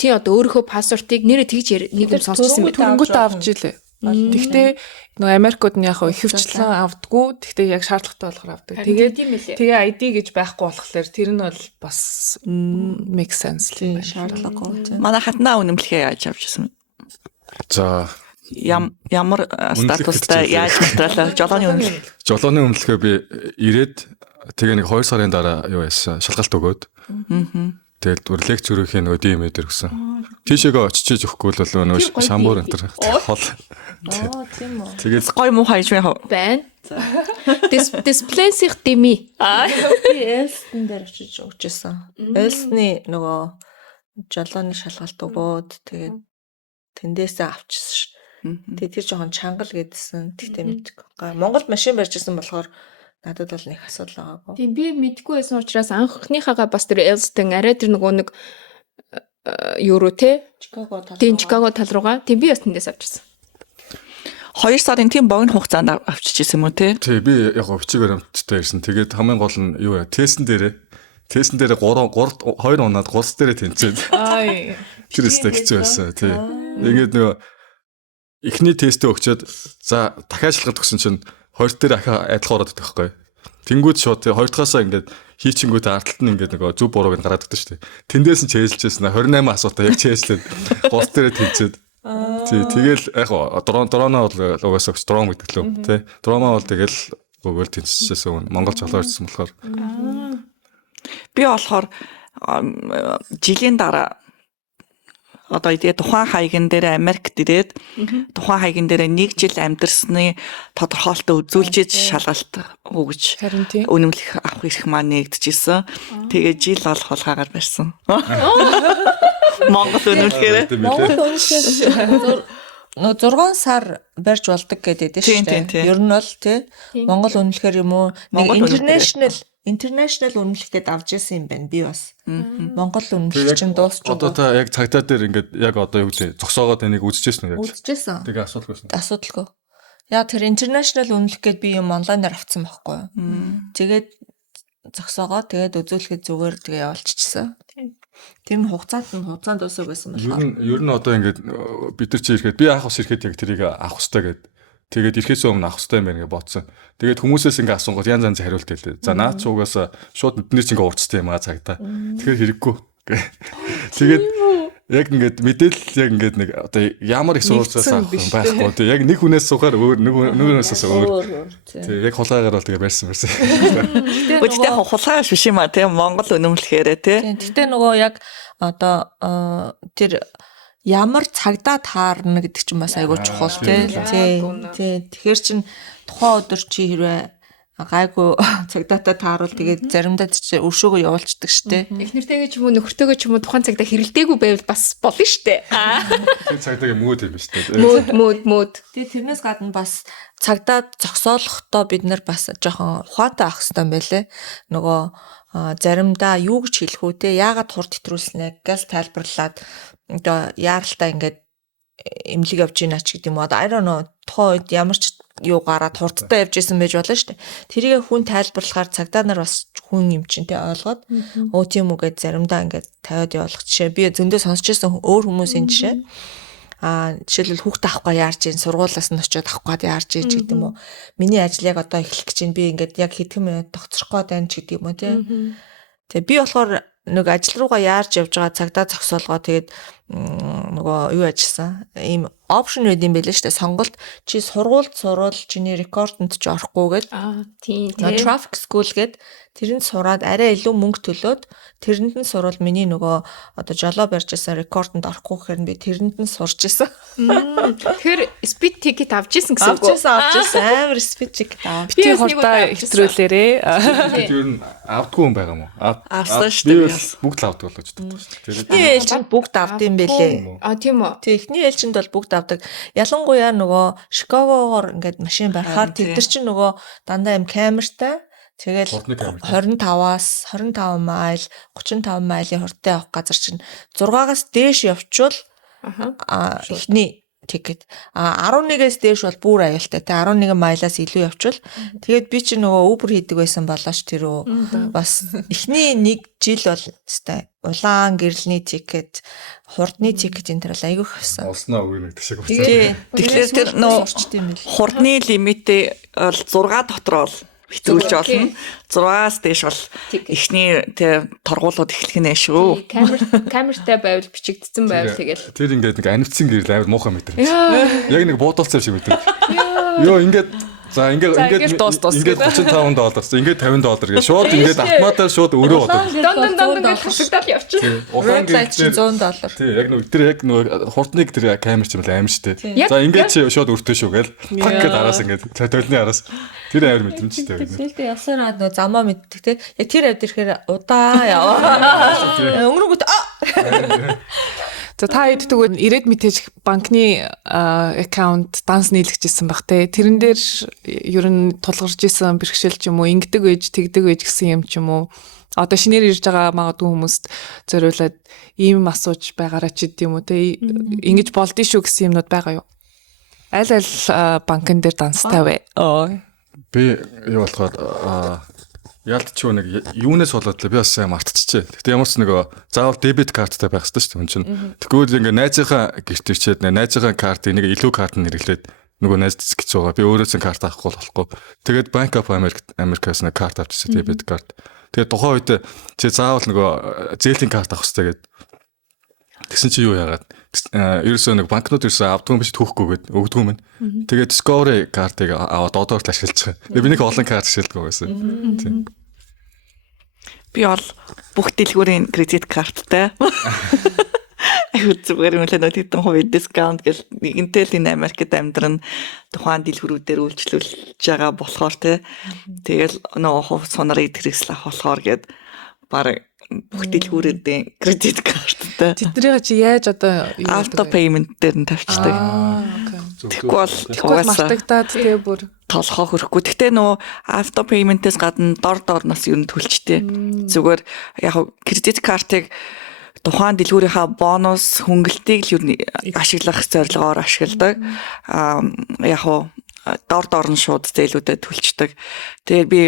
тий одоо өөрийнхөө пассвортыг нэрээ тэгж нэг юм сонсчихсан мэт төрөнгүүтээ авч илээ. Тэгтээ нөгөө Америкууд нь яг ихэвчлэн авдаггүй. Тэгтээ яг шаардлагатай болохоор авдаг. Тэгээ ID гэж байхгүй болохоор тэр нь бол бас make sense л шаардлагагүй. Манай хатнаа үнэмлэхээ яаж авчихсан? За ямар статустай яаж материалаа жолооны үнэмлэх? Жолооны үнэмлэхээ би ирээд тэгээ нэг 2 сарын дараа юу яасан шалгалт өгөөд. Тэгэл бүр лекц өрөхийн нөгөө DM дээр өгсөн. Тийшээгээ очиж өгөхгүй бол нөгөө шамбуур энтер хол. Тийм үү. Тэгээд гой муу хайж байна. Дисплейсих дими. Би Элстэн дээр очиж өгчээсэн. Элсны нөгөө жолооны шалгалт өгөөд тэгээд тэндээсээ авчихсан ш. Тэгээд тэр жоохон чангал гэдсэн. Тэгтээ мэдгүй. Монголд машин барьж ирсэн болохоор надад бол нэг асуудал байгаагүй. Тийм би мэдгүй байсан учраас анхныхаагаа бас тэр Элстэн арай тэр нөгөө нэг евро те Чикаго тал руугаа тийм би бас тэндээс авчихсан. 2 сарын тийм богино хугацаанд авчижсэн юм уу те? Тий би яг бичиг баримттай ирсэн. Тэгээд хамгийн гол нь юу вэ? Тестэн дээр 2 унаад 3 дээрээ тэнцээд. Тэр өстэй хэцүү байсан тий. Тэгээд нөгөө эхний тестээ өгчөөд за дахиад шалгалт өгсөн чинь 2 дээр ахаа адилхан ороод идэх байхгүй. Тэнгүүд шууд хоёр дахаасаа ингээд хийчингүүд арталт нь ингээд нөгөө зүв бурууг нь гараад өгдөө шүү дээ. Тэндээс нь чэйжлжсэн 28 асуултаа яг чэйжлээд гол дээрээ тэнцээд. Тий, тэгэл яг дроноо бол угаасаа дрон гэдэг лөө тий. Дроноо бол тэгэл өгөөл тэнцэжсэн Монгол жолоо ирсэн болохоор. Би болохоор жилийн дараа одоо тэгээ тухайн хаягн дээр Америкт ирээд тухайн хаягн дээр 1 жил амьдарсны тодорхойлолтоо үзүүлжиж шалгалт өгж Харин тийм. үнэмлэх авах эрх маань нэгдэжсэн. Тэгээ жил болох хулгаагаар барьсан. Монгол үнэмлэхээр Монгол үнэлэхээр 6 сар барьж болдог гэдэг Тийм, шүү тийм, тийм. дээ. Ер нь бол тий Монгол үнэлэхээр юм уу нэг Монгол үнэлэхээр. international үнэлэхэд авч ирсэн юм байна би бас. Монгол үнэлэх чинь дуусч Одоо та яг цагтаа дээр ингээд яг одоо юу гэдэг зогсоогоод энийг үзчихсэн үү яг. үзчихсэн. Тэгээ асуулгүйсэн. Асуудалгүй. Яа тэр international үнэлэх гээд би юм онлайнаар авцсан байхгүй юу. Тэгээд зогсоогоо тэгээд үзүүлэхэд зүгээр тэгээ явуулчихсан. Тэр нь хугацаанд дуусах байсан болохоор. Ер нь одоо ингээд бид нар чи ирэхэд би анх ус ирэхэд яг тэрийг авах хэрэгтэй гэдэг. Тэгээд ирэхээс өмнө авах хэрэгтэй юм байна гэж бодсон. Тэгээд хүмүүсээс ингээд асуунгууд янз янз хариулт хэлээ. За наад цугаас шууд эднээс ингээд урцтай юм аа цагтаа. Тэгэхээр хэрэггүй. Тэгээд яг ингээд мэдээлэл яг ингээд нэг одоо ямар их сурвалжаас авах юм байхгүй. Тэг яг нэг хүнээс сухаар өөр нөгөөөөс өөр. Тэг яг хулгайгаар бол тэгээ барьсан. Өчигдөр хулгай биш юм аа тийм Монгол үнэмлэхээр тийм. Гэтэ нөгөө яг одоо тэр ямар цагдаа таарна гэдэг чинь бас айгүй чухал тий. Тэгэхээр чин тухайн өдөр чи хэрвээ гайгүй цагдаатай тааруул тэгээд заримдаа чи өршөөгөө явуулцдаг штэ. Эхнэртэйгээ ч юм уу нөхөртөөгөө ч юм уу тухайн цагта хэрэлдээгүй байвал бас болно штэ. Тэр цагтаа мөөд юм шүү дээ. Мөөд. Тэгээд тэрнээс гадна бас цагдаа зогсоолохдоо бид нар бас жоохон ухаантай авах хэрэгтэй юм байлээ. Нөгөө заримдаа юу гэж хэлэх үү те яагаад тур тэтрүүлснэ газ тайлбарлаад одоо яаралтай ингээд эмнэлэг явж гинэ ч гэдэг юм уу. I don't know тухайн үед ямар ч юу гараад хурдтай явж исэн байж болно шүү дээ. Тэрийг хүн тайлбарлахаар цагдаа нар бас хүн юм чинь те ойлгоод өө тийм үгээд заримдаа ингээд тавиад явуулах жишээ. Би зөндөө сонсч байсан өөр хүмүүсийн жишээ. Жишээлбэл хүүхдээ авахгүй яарч ийн сургуулаас нь очиод авахгүй яарч ийн ч гэдэг юм уу. Миний ажил яг одоо эхлэх гэж байна. Би ингээд яг хэдхэн минут тогтцохгүй байна ч гэдэг юм уу те. Тэгээ би болохоор нэг ажил руугаа яарч явж байгаа цагдаа зогсоолгоо тэгээд нөгөө юу ажилласан. Ийм опшн байд юм байлээ шүү дээ. Сонголт чи сургуульд суруул чиний рекордонд ч орохгүйгээд Тийм traffic school гээд тэрэнд сураад арай илүү мөнгө төлөөд тэрэнд нь сурвал миний нөгөө одоо жолоо барьж байсан рекордонд орохгүй гэхээр би тэрэнд нь сурч исэн. Тэгэхээр speed ticket авч ирсэн гэсэн үг. Авч ирсэн амар speed ticket аваа. Бити хурдаа хэтрүүлээрээ. Тэр нь авдгүй юм байгаа юм уу? Авсан шүү дээ. Би бас бүгд л авдаг болж боддог шүү дээ. Эхний ээлжинд бүгд авдсан байлээ. Тийм үү. Тэг эхний ээлжинд бол бүгд авдаг. Ялангуяа нөгөө Шикагогоор ингээд машин барихаар тэд нар чинь нөгөө дандаа юм камертай. Тэгэл 25-аас 25 майл 35 майлын хурдтай явах газар чинь 6-аас дээш явчвал эхний тикет 11-ээс дээш бол бүр аюултай. Тэ 11 майлаас илүү явчвал тэгээд би чи нөгөө Uber хийдэг байсан болооч тэрөө бас эхний 1 жил бол хэвээр улаан гэрэлний тикет, хурдны тикет энэ төр бол айгүйх авсан. Олсноо үгүй гэдэг шиг байна. Тэгэхээр тэр нөө хурдны лимитээ бол 6 дотор бол хэтрүүлж болно. 6-аас дээш бол эхний торгуулууд эхлэх нэ шүү. Камертай байвал бичигдсэн байвал тэгэл. Тэр ингээд нэг анивцсан гэрэл амар муухай мэдрэмж. Яг нэг буудалцсан шиг мэдрэмж. Йоо ингээд за ингээд $35. Ингээд $50 гэж шууд ингээд автоматар шууд өөрөө бодоо. Дондон гэж хасагдаад явчих. Улаан $100. Тий, яг нэг хурдныг тэр камер ч юм амар штэ. За ингээд чи шууд өртөө шүү гээл. Пак гэдээ араас ингээд толны араас тэр амар мэдрэмжтэй байна. Сэлдээ явсараа нөө замаа мэддэг те. Яг тэр авд ирэхээр удаа яваа. Өнгөрөнгөт За та хэд тэгвэл ирээд мэдээж банкны аккаунт данс нийлэгчсэн баг те. Тэрэн дээр ер нь тулгарч исэн бэрхшээл ч юм уу, ингэдэг байж, тэгдэг байж гэсэн юм ч юм уу. Одоо шинээр ирж байгаа магадгүй хүмүүст зориулаад ийм асууж байгаараа ч гэдэм үү те. Ингэж болдсон шүү гэсэн юмнууд байгаа юу? Аль банкн дээр данстай вэ? Би юу болохоор яалтч нэг юунаас болоод би бас мартчихжээ. Гэтэ ямар ч нэг заавал дебет карттай байх хэрэгтэй шүү дээ. Тэгвэл ингээ найзынхаа гэрт ирчээд найзынхаа картыг нэг илүү карт нь хэрэглээд нөгөө найз гэж байгаа. Би өөрөө чинь карт авахгүй болохгүй. Тэгээд Bank of America-аас нэг карт авчихсан дебет карт. Тэгээд тухайн үед чи заавал нөгөө зээлийн карт авах хэрэгтэй гэдэг. Тэгсэн чи юу яагаад? Ерөөсөө нэг банкнууд ерөөсөө авдгүй юм биш түүхгүйгээд өгдөггүй мэн. Тэгээд Discovery картыг аваад одоор л ашиглаж байгаа. Би нэг олон карт ашигладаг байсан. Тийм. Би бол бүх дэлгүүрийн кредит карттай. Зүгээр юм л нөт хэдэн хувийн дискаунт гэл нэгэнтэй л энэ Америкт амьдран тухайн дэлгүүрүүдээр үйлчлүүлж байгаа болохоор тэгэл нөгөө хувь сунарыг хэрэгсэл авах болохоор гээд баг бүх дэлгүүрүүдийн кредит карттай. Тэднийг чи яаж одоо Auto payment дээр нь тавьчихдаг. Тэгэхгүй бол мартагдаад тэгээ бүр толгоо хөрөхгүй. Гэхдээ нөө auto payment-ээс гадна дорноос юу төлчтэй. Зүгээр яг кредит картыг тухайн дэлгүүрийнхаа бонус хөнгөлтийг л юу ашиглах зорилгоор ашигладаг. Яг дор нь шууд зээлүүдэд төлчдөг. Тэгээд би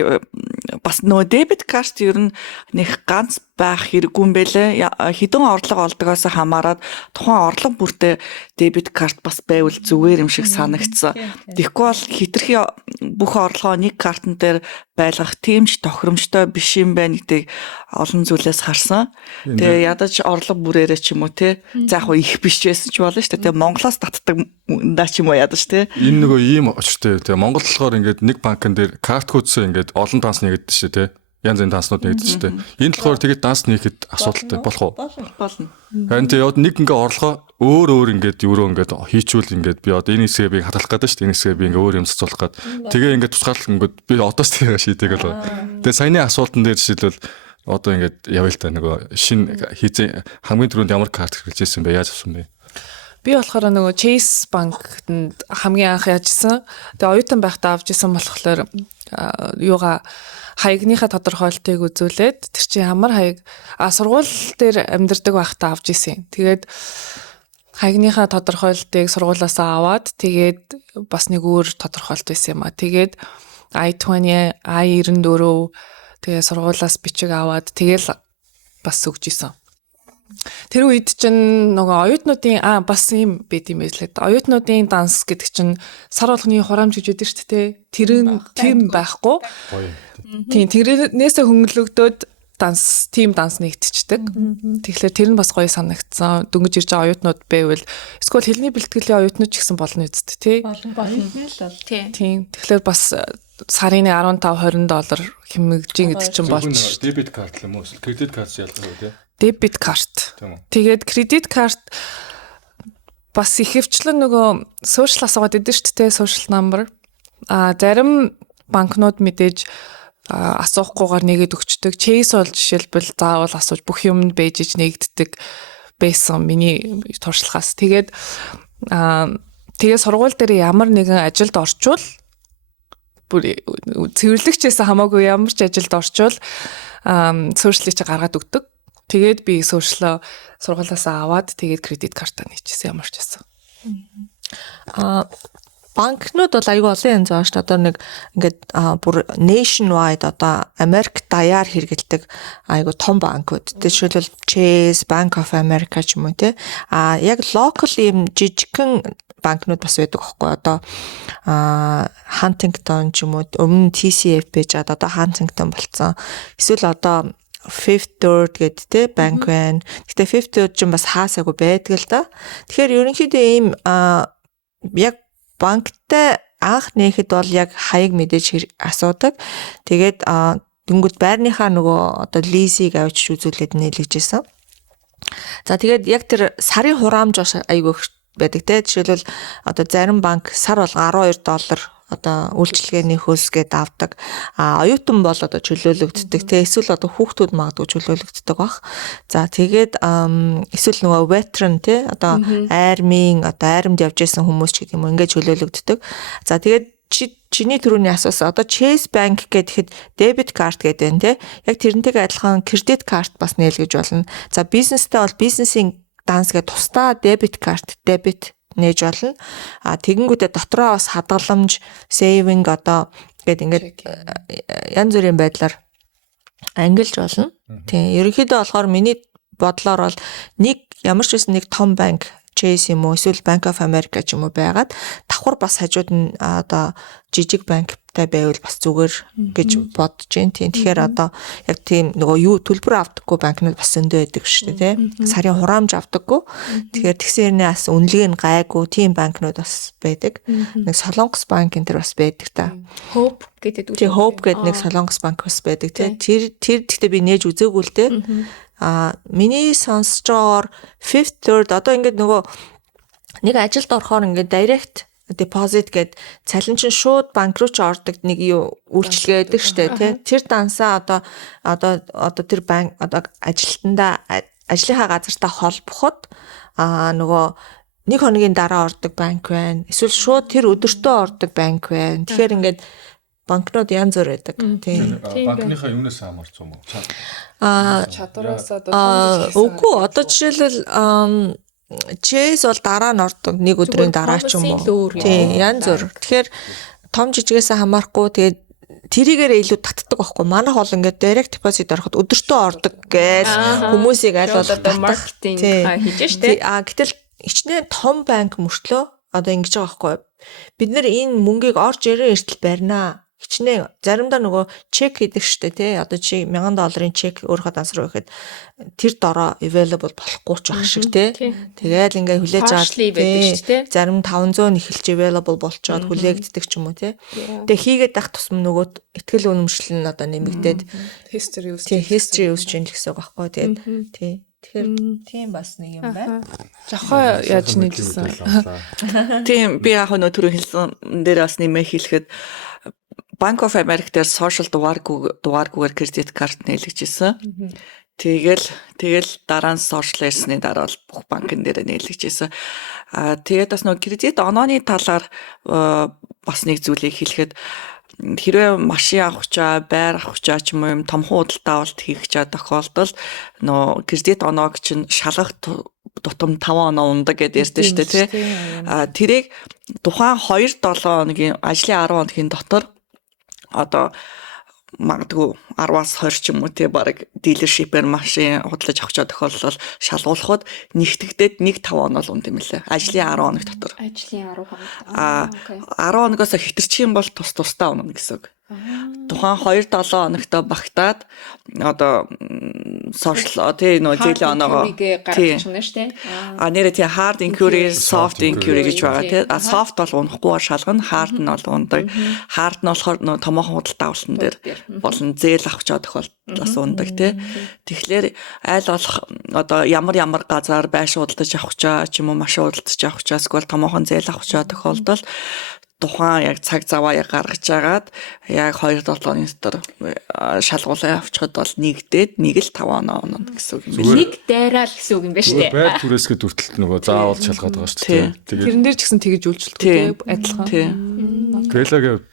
бас нөө дебет карт ер нь нэг ганц байх хэрэггүй юм бэлээ. Хэдэн орлого олдгоос хамаарат тухайн орлого бүртээ дебет карт бас байвал зүгээр юм шиг санагдсан. Тэгэхгүй бол хитрхи бүх орлогоо нэг картн дээр байлгах тиймч тохиромжтой биш юм байна гэдгийг олон зүйлээс харсан. Тэгээ ядаж орлого бүрээрээ ч юм уу те. За яг их биш байсан ч болно шүү дээ. Тэгээ Монголоос татдаг даа ч юм уу ядаж те. Энэ нөгөө ийм очтой. Тэгээ Монгол болохоор ингээд нэг банкн дээр карт кодсоо ингээд олон данс нэгдэж шүү дээ. Янз бүрийн данснууд нэгдэж шүү дээ. Энэ болохоор тэгээд данс нэхэд асуудалтай болох уу? Болно. Харин тэгээд нэг ингээ орлогоо өөр ингээд евро ингээд хийчүүл ингээд би одоо энэ хэсгээ би хадгалах гэдэг шүү дээ. Энэ хэсгээ би ингээ өөр юм цоцолох гээд. Тэгээ ингээд тусгаарлах ингээд би одоос тэгээ шийдэг л. Тэгээ саяны асуултан дээр жишээлбэл одоо ингээд явъя л та нөгөө шинэ хийзээ хамгийн түрүүнд ямар карт хэрэглэж ирсэн бэ? Яаж авсан бэ? би болохоор нөгөө Chase банкнд хамгийн анх яажсэн. Тэгээ оюутан байхдаа авч исэн болохоор юугаа хаягныхаа тодорхойлтыг үзүүлээд тэр чинь ямар хаяг сургууль дээр амьдардаг байхдаа авч исэн. Тэгээд хаягныхаа тодорхойлтыг сургуулиас аваад тэгээд бас нэг өөр тодорхойлт байсан юм а. Тэгээд I-20, I-94 тэгээд сургуулиас бичиг аваад тэгэл бас өгч исэн. Тэр үед чинь нөгөө оюутнуудын бас юм байт юм байлээ. Оюутнуудын данс гэдэг чинь сар болгоны хураамж гэж байдаг шүү дээ. Тэр нь тийм байхгүй. Тийм тэрнээсээ хөнгөлөгдөөд тим данс нэгтчихдэг. Тэгэхээр тэр нь бас гоё санагдсан. Дөнгөж ирж байгаа оюутнууд байвал эсвэл хэлний бэлтгэлийн оюутнууд ч гэсэн болно үст тий. Болно. Тийм. Тэгэхээр бас сарын $15-20 хэмжиж гэдэг чинь болж шүү. Дебет карт юм уу? Кредит карт ялгах үү тий? Дебет карт. Тэгээд кредит карт бас ихэвчлэн нөгөө сошиал асуугаад идэв шүү дээ, social number. Зарим банкнууд мэдээж асуухгүйгээр нэгэд өгчдөг. Chase бол жишээлбэл заавал асууж бүх юмд байж нэгддэг байсан миний туршлагаас. Тэгээд сургууль дээр ямар нэгэн ажилд орчвол бүр цэвэрлэгчээс хамаагүй ямар ч ажилд орчвол сошиалыг чи гаргаад өгдөг. Тэгээд би сошиал сургуулиас аваад тэгээд кредит картаа нээчихсэн ямар ч байсан. Банкнууд бол аюул олон янз байгаа шүү дээ. Одоо нэг ингээд бүр nationwide одоо Америк даяар хэрэгэлдэг аюул том банкуд. Жишээлбэл Chase, Bank of America ч юм уу те. Яг local ийм жижигхэн банкнууд бас байдаг байхгүй. Одоо Huntington ч юм уу өмнө TCF байж одоо Huntington болцсон. Эсвэл одоо Fifth Third гэдэг те банк байна. Гэтэ Fifth Third ч бас хаасаагүй байдаг л да. Тэгэхээр ерөнхийдөө ийм яг банктай анх нээхэд бол яг хаяг мэдээж асуудаг. Тэгээд дөнгөж байрныхаа нөгөө одоо лизийг авчиж үзүүлээд нээлгэж исэн. За тэгээд яг тэр сарын хураамж айгүй байдаг те. Жишээлбэл одоо зарим банк сар бол $12 одоо үйлчилгээний хөлсгээд авдаг. Оюутан бол одоо чөлөөлөгддөг те. Эсвэл одоо хүүхдүүд магадгүй чөлөөлөгддөг бах. За тэгээд эсвэл нөгөө veteran те одоо армид явж исэн хүмүүс ч гэдэг юм ингээд чөлөөлөгддөг. За тэгээд чиний түрүүний асуусан одоо Chase Bank гэхэд debit card гэдэг нь те. Яг тэрнтэйг адилхан credit card бас нээлгэж болно. За бизнестэй бол бизнесийн данс гэдэг тусдаа debit card нээж болно. Тэгэнгүүтээ дотроо бас хадгаламж, saving одоо гэдэг ингээд янз бүрийн байдлаар ангилж болно. Тийм. Ерөнхийдөө болохоор миний бодлоор бол нэг ямар ч байсан нэг том банк Chase юм уу эсвэл Bank of America ч юм уу байгаад давхар бас хажууд нь одоо жижиг банктай байвал бас зүгээр гэж бодож байна. Тийм. Тэгэхээр одоо яг тийм нөгөө юу төлбөр авдаггүй банкнууд бас зөндөө байдаг шүү дээ, тий. Сарын хураамж авдаггүй. Тэгэхээр тэгсэн хэрнээ бас үнэлгээ нь гайгүй тийм банкнууд бас байдаг. Нэг Солонгос банк энэ төр бас байдаг та. Hope гэдэг үү? Тий, Hope гэдэг нэг Солонгос банк бас байдаг, тий. Тэр гэхдээ би нээж үзээгүй л дээ. Миний сонсож байгаагаар Fifth Third одоо ингээд нөгөө нэг ажилд орохоор ингээд direct deposit гэд цалин чинь шууд банк руу ч ордог нэг юу үйлчилгээ байдаг штэ тий. Тэр дансаа одоо тэр банк одоо ажилтнаа ажлынхаа газартаа холбоход нөгөө нэг хоногийн дараа ордог банк байна. Эсвэл шууд тэр өдөртөө ордог банк байна. Тэгэхээр ингээд банкнууд янз бүр байдаг. Тийм. Банкныхаа юунаас хамаарч юм уу? Чадвараас одоо үгүй одоо жишээлбэл Chase бол дараа нь ордог нэг өдрийн дараа ч юм уу. Тийм, янз бүр. Тэгэхээр том жижигээс хамаарахгүй тэгээд тэрийгээрээ илүү татдаг байхгүй. Манайх бол ингээд direct deposit ороход өдөртөө ордог гэж хүмүүсийг аль болох маркетинг хийж штэ. Гэтэл хичнээн том банк мөртлөө одоо ингэж байгаа байхгүй. Бид нэр энэ мөнгийг орж ирэн эртэл барьнаа. Хичнээн заримдаа нөгөө чек хийдэг штэ тий. Одоо чи $1000 чек өөрийнхөө данс руу ихэд тэр дороо available болохгүй ч байх шиг тий. Тэгэл ингээ хүлээж аваад зарим 500 эхэлж available болчоод хүлээгддэг ч юм уу тий. Тэгээ хийгээд байх тусам нөгөө ихтгэл үнэмшил нь одоо нэмэгдээд history ус. Тий, history үсч ин л гэсэн үг байхгүй тий. Тий. Тэгэхээр тийм бас нэг юм байна. Жохоо яаж нийлсэн. Тийм би яг нөгөө түрүү хэлсэн дээр бас нэмээ хэлэхэд Bank of America дээр social дугааргүйгээр кредит карт нээлгэжсэн. Тэгэл дараа нь social ярьсны дараа бол бүх банкн дээр нээлгэжсэн. Тэгээд бас нөгөө кредит онооны талаар бас нэг зүйлийг хэлэхэд хэрвээ машин авах чаа, байр авах чаа ч юм уу том худалдаа авалт хийх чаа тохиолдолд нөгөө кредит оноог чинь шалгах тутам 5 оноо ундаг гэдээ ярьдэн шүү дээ тий. Тэрийг тухайн 2-7 хоногийн ажлын 10 хоногийн дотор одоо магадгүй 10-аас 20 ч юм уу тий баг дилершипээр машин худалдаж авах чаа тохиолдол шалгуулахад нэгтгэгдээд 1-5 оноо л унд юм лээ. Ажлын 10 хоног дотор. Ажлын 10 хоног. 10 хоногоос хэтэрчих юм бол тусдаа унана гэсэн үг. Тухайн 2-7 хоногтой багтаад одоо social тий нөө зээлийн оноогоо гаргачихна штэ. Нэрээ тий hard inquiry, soft inquiry гэж байгаа тий. Soft бол унахгүй шалгана, hard нь бол ундаг. Hard нь болохоор нөө томоохон худалдаа авалтан дээр болон зээл авах чаа тохиолдолд ундаг тий. Тэгэхээр айл болох одоо ямар газар байшин худалдаж авах чаа ч юм уу машин худалдаж авах чаа эсвэл томоохон зээл авах чаа тохиолдолд тухайн яг цаг заваа гаргаж агаад яг 2-7 оны дотор шалгуулаа авчихад бол нэгдээд 1-5 оноо гэсэн үг юм байна. Нэг дайраа л гэсэн үг юм байна шүү дээ. Байр түрээсгээ дүртэлт нөгөө заавал шалгаад байгаа шүү дээ. Тэгээд тэрэн дээр ч гэсэн тэгэж үйлчлэлтэй адилхан. Гэлагийн хувьд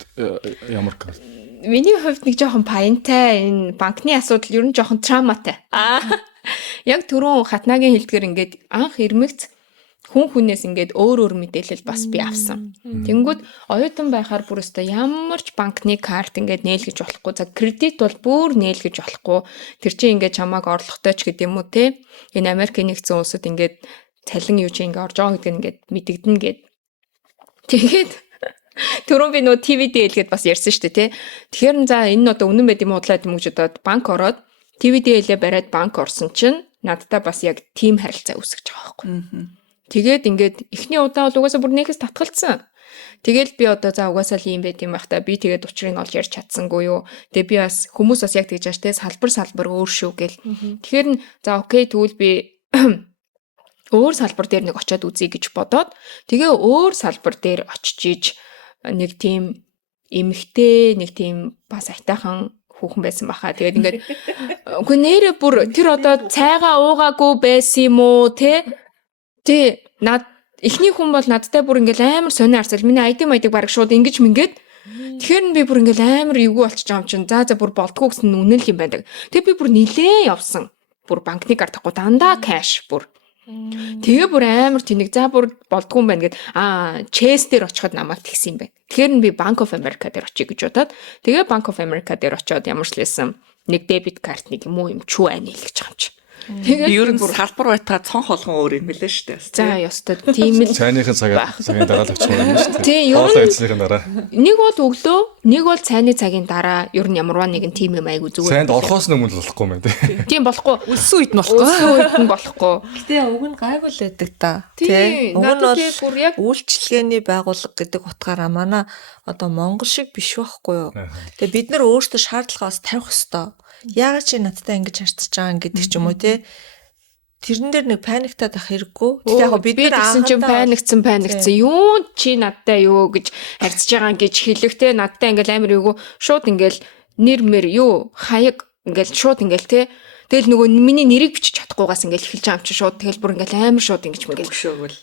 ямар карт? Миний хувьд нэг жоохон паянтай энэ банкны асуудал ер нь жоохон травматай. Яг түрүүн хатнагийн хэлдгэр ингээд анх ирмэгц хүнээс ингээд өөр мэдээлэл бас би авсан. Тэнгүүд оюутан байхаар бүр өстө ямар ч банкны карт ингээд нээлгэж болохгүй. За кредит бол бүр нээлгэж болохгүй. Тэр чинь ингээд чамааг орлоготой ч гэдэм үү те. Энэ Америкийн нэгдсэн улсад ингээд цалин юу чи ингээд орж байгаа гэдэг нь ингээд мэдэгдэн гэд. Тэгээд түрүүн би нөө TVD хэлгээд бас ярьсан шүү дээ те. Тэгэхээр за энэ нь одоо үнэн байд юм удлаад юм гэж удаад банк ороод TVD хэлээ бариад банк орсон чинь надтай бас яг тим харилцаа үүсгэж байгаа байхгүй. Тэгээд ингээд эхний удаа бол угаасаа бүр нэхэс татгалцсан. Тэгэл би одоо за угаасаа л юм байт юм байх та би тэгээд учрыг олж ярьж чадсангүй юу. Тэгээ би бас хүмүүс бас яг тэгж ааш те салбар өөр шүү гэл. Тэгэхээр за окей тэгвэл би өөр салбар дээр нэг очиад үзье гэж бодоод тэгээ өөр салбар дээр очиж иж нэг тийм эмхтэй нэг тийм бас айтайхан хүүхэн байсан баха. Тэгээд ингээд үгүй нэрээ бүр тэр одоо цайгаа уугаагүй байсан юм уу те Тэ над эхний хүн бол надтай бүр ингээл амар сонио арсал миний ID баг шууд ингэж мингээд тэгэхээр би бүр ингээл амар эвгүй болчих юм чинь за бүр болдгоо гэсэн үнэн л юм байдаг. Тэгээ би бүр нилээ явсан. Бүр банкны карт авахгүй дандаа кэш бүр. Тэгээ бүр амар тэнэг за бүр болдгоо юм байна гэд Chase дээр очиход намайг тэгсэн юм байна. Тэгэхээр би Bank of America дээр очие гэж бодоод тэгээ Bank of America дээр очиод ямар ч лээсэн нэг дебит карт нэг юм уу юм чүү анилгэж байгаа юм чи. Тэгээд Ер нь салбар байтгаа цонх болгон өөр юм билээ шүү дээ. за ёстой тийм л Цайныхын цагийн дараа л очих юм шүү дээ. Тийм, ер нь- Хоолой эзлэхийн дараа. нэг бол өглөө, нэг бол цайны цагийн дараа ер нь ямарваа нэгэн тим юм айгу зүгээр. Цайнд орохоос өмнө л болохгүй юм байна. Тийм болохгүй. Үлсэн үед нь болохгүй. Өсөө үед нь болохгүй. Гэтэ уг нь гайвал байдаг та. Тийм, Уг нь надад бол тийм бүр яг үйлчлэгээний байгууллага гэдэг утгаараа манай одоо Монгол шиг биш байхгүй юу. Тэгээ бид нар өөрсдөө шаардлагаас тавих хэвээр. Яагаад чи надтай ингэж харьцаж байгаа юм гэдэг ч юм уу те. Тэрэн дээр нэг паниктаад ах хэрэггүй. Тэгтээ яг бид нар гэсэн чинь паникцсан. Юу чи надтай юу гэж харьцаж байгаа гэж хэлэхтэй надтай ингээл амар юу шууд ингээл нэр мэр юу хаяг ингээл шууд ингээл те. Тэгэл нөгөө миний нэрийг бичиж чадахгүйгаас ингээл эхэлж байгаа юм чи шууд тэгэл бүр ингээл амар шууд ингэж мэгэл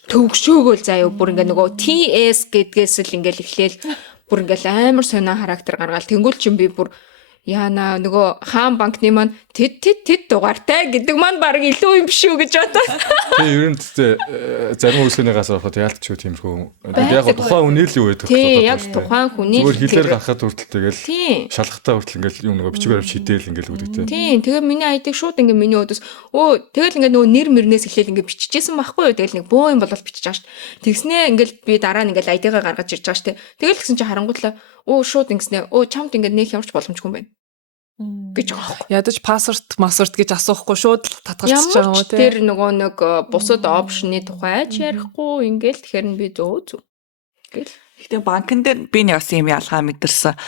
төгшөөгөл заяа бүр ингээ нөгөө TS гэдгээс л ингээл эхлээл бүр ингээл амар сонио характер гаргаал тэнгуул чин би бүр яана нөгөө хаан банкны маань тэд дугаартай гэдэг маань баг илүү юм биш үү гэж бодоод. Тэгээ ер нь зарим үйлсгэнийгээс авахад яалтч юу тиймэрхүү. Яг тухайн үнээр л юу байдаг. Тий, яг тухайн хүний зүгээр хэлээр гарахад хүртэл тэгэл тий. шалгахтаа хүртэл ингээл юм нөгөө бичгээр авч шидээл ингээл үүдэг те. Тийм. Тэгээ миний айдыг шууд ингээ миний өдөөс тэгэл ингээ нөгөө нэр мөрнөөс эхлээл ингээ биччихсэн байхгүй юу? Тэгэл нэг бөө юм болол бичиж байгаа шүү дээ. Тэгснээ ингээл би дараа нь ингээл айдыгаа гаргаж ирж байгаа шүү дээ. Тэгэл гисэн чи харангуудлаа шууд ингэснэ чамд ингээ нээх ямарч боломжгүй юм байна. Гэж байгаа байхгүй. Ядаж пассворт гэж асуухгүй шууд татгалцаж байгаа Ямар юм ч тэр нөгөө нэг бусад опшны тухай ч ярихгүй ингээл тэгэхээр нь би зөө. Гэл. Гэтэ банкн дээр би нэг бас юм ялгаа мэдэрсэн.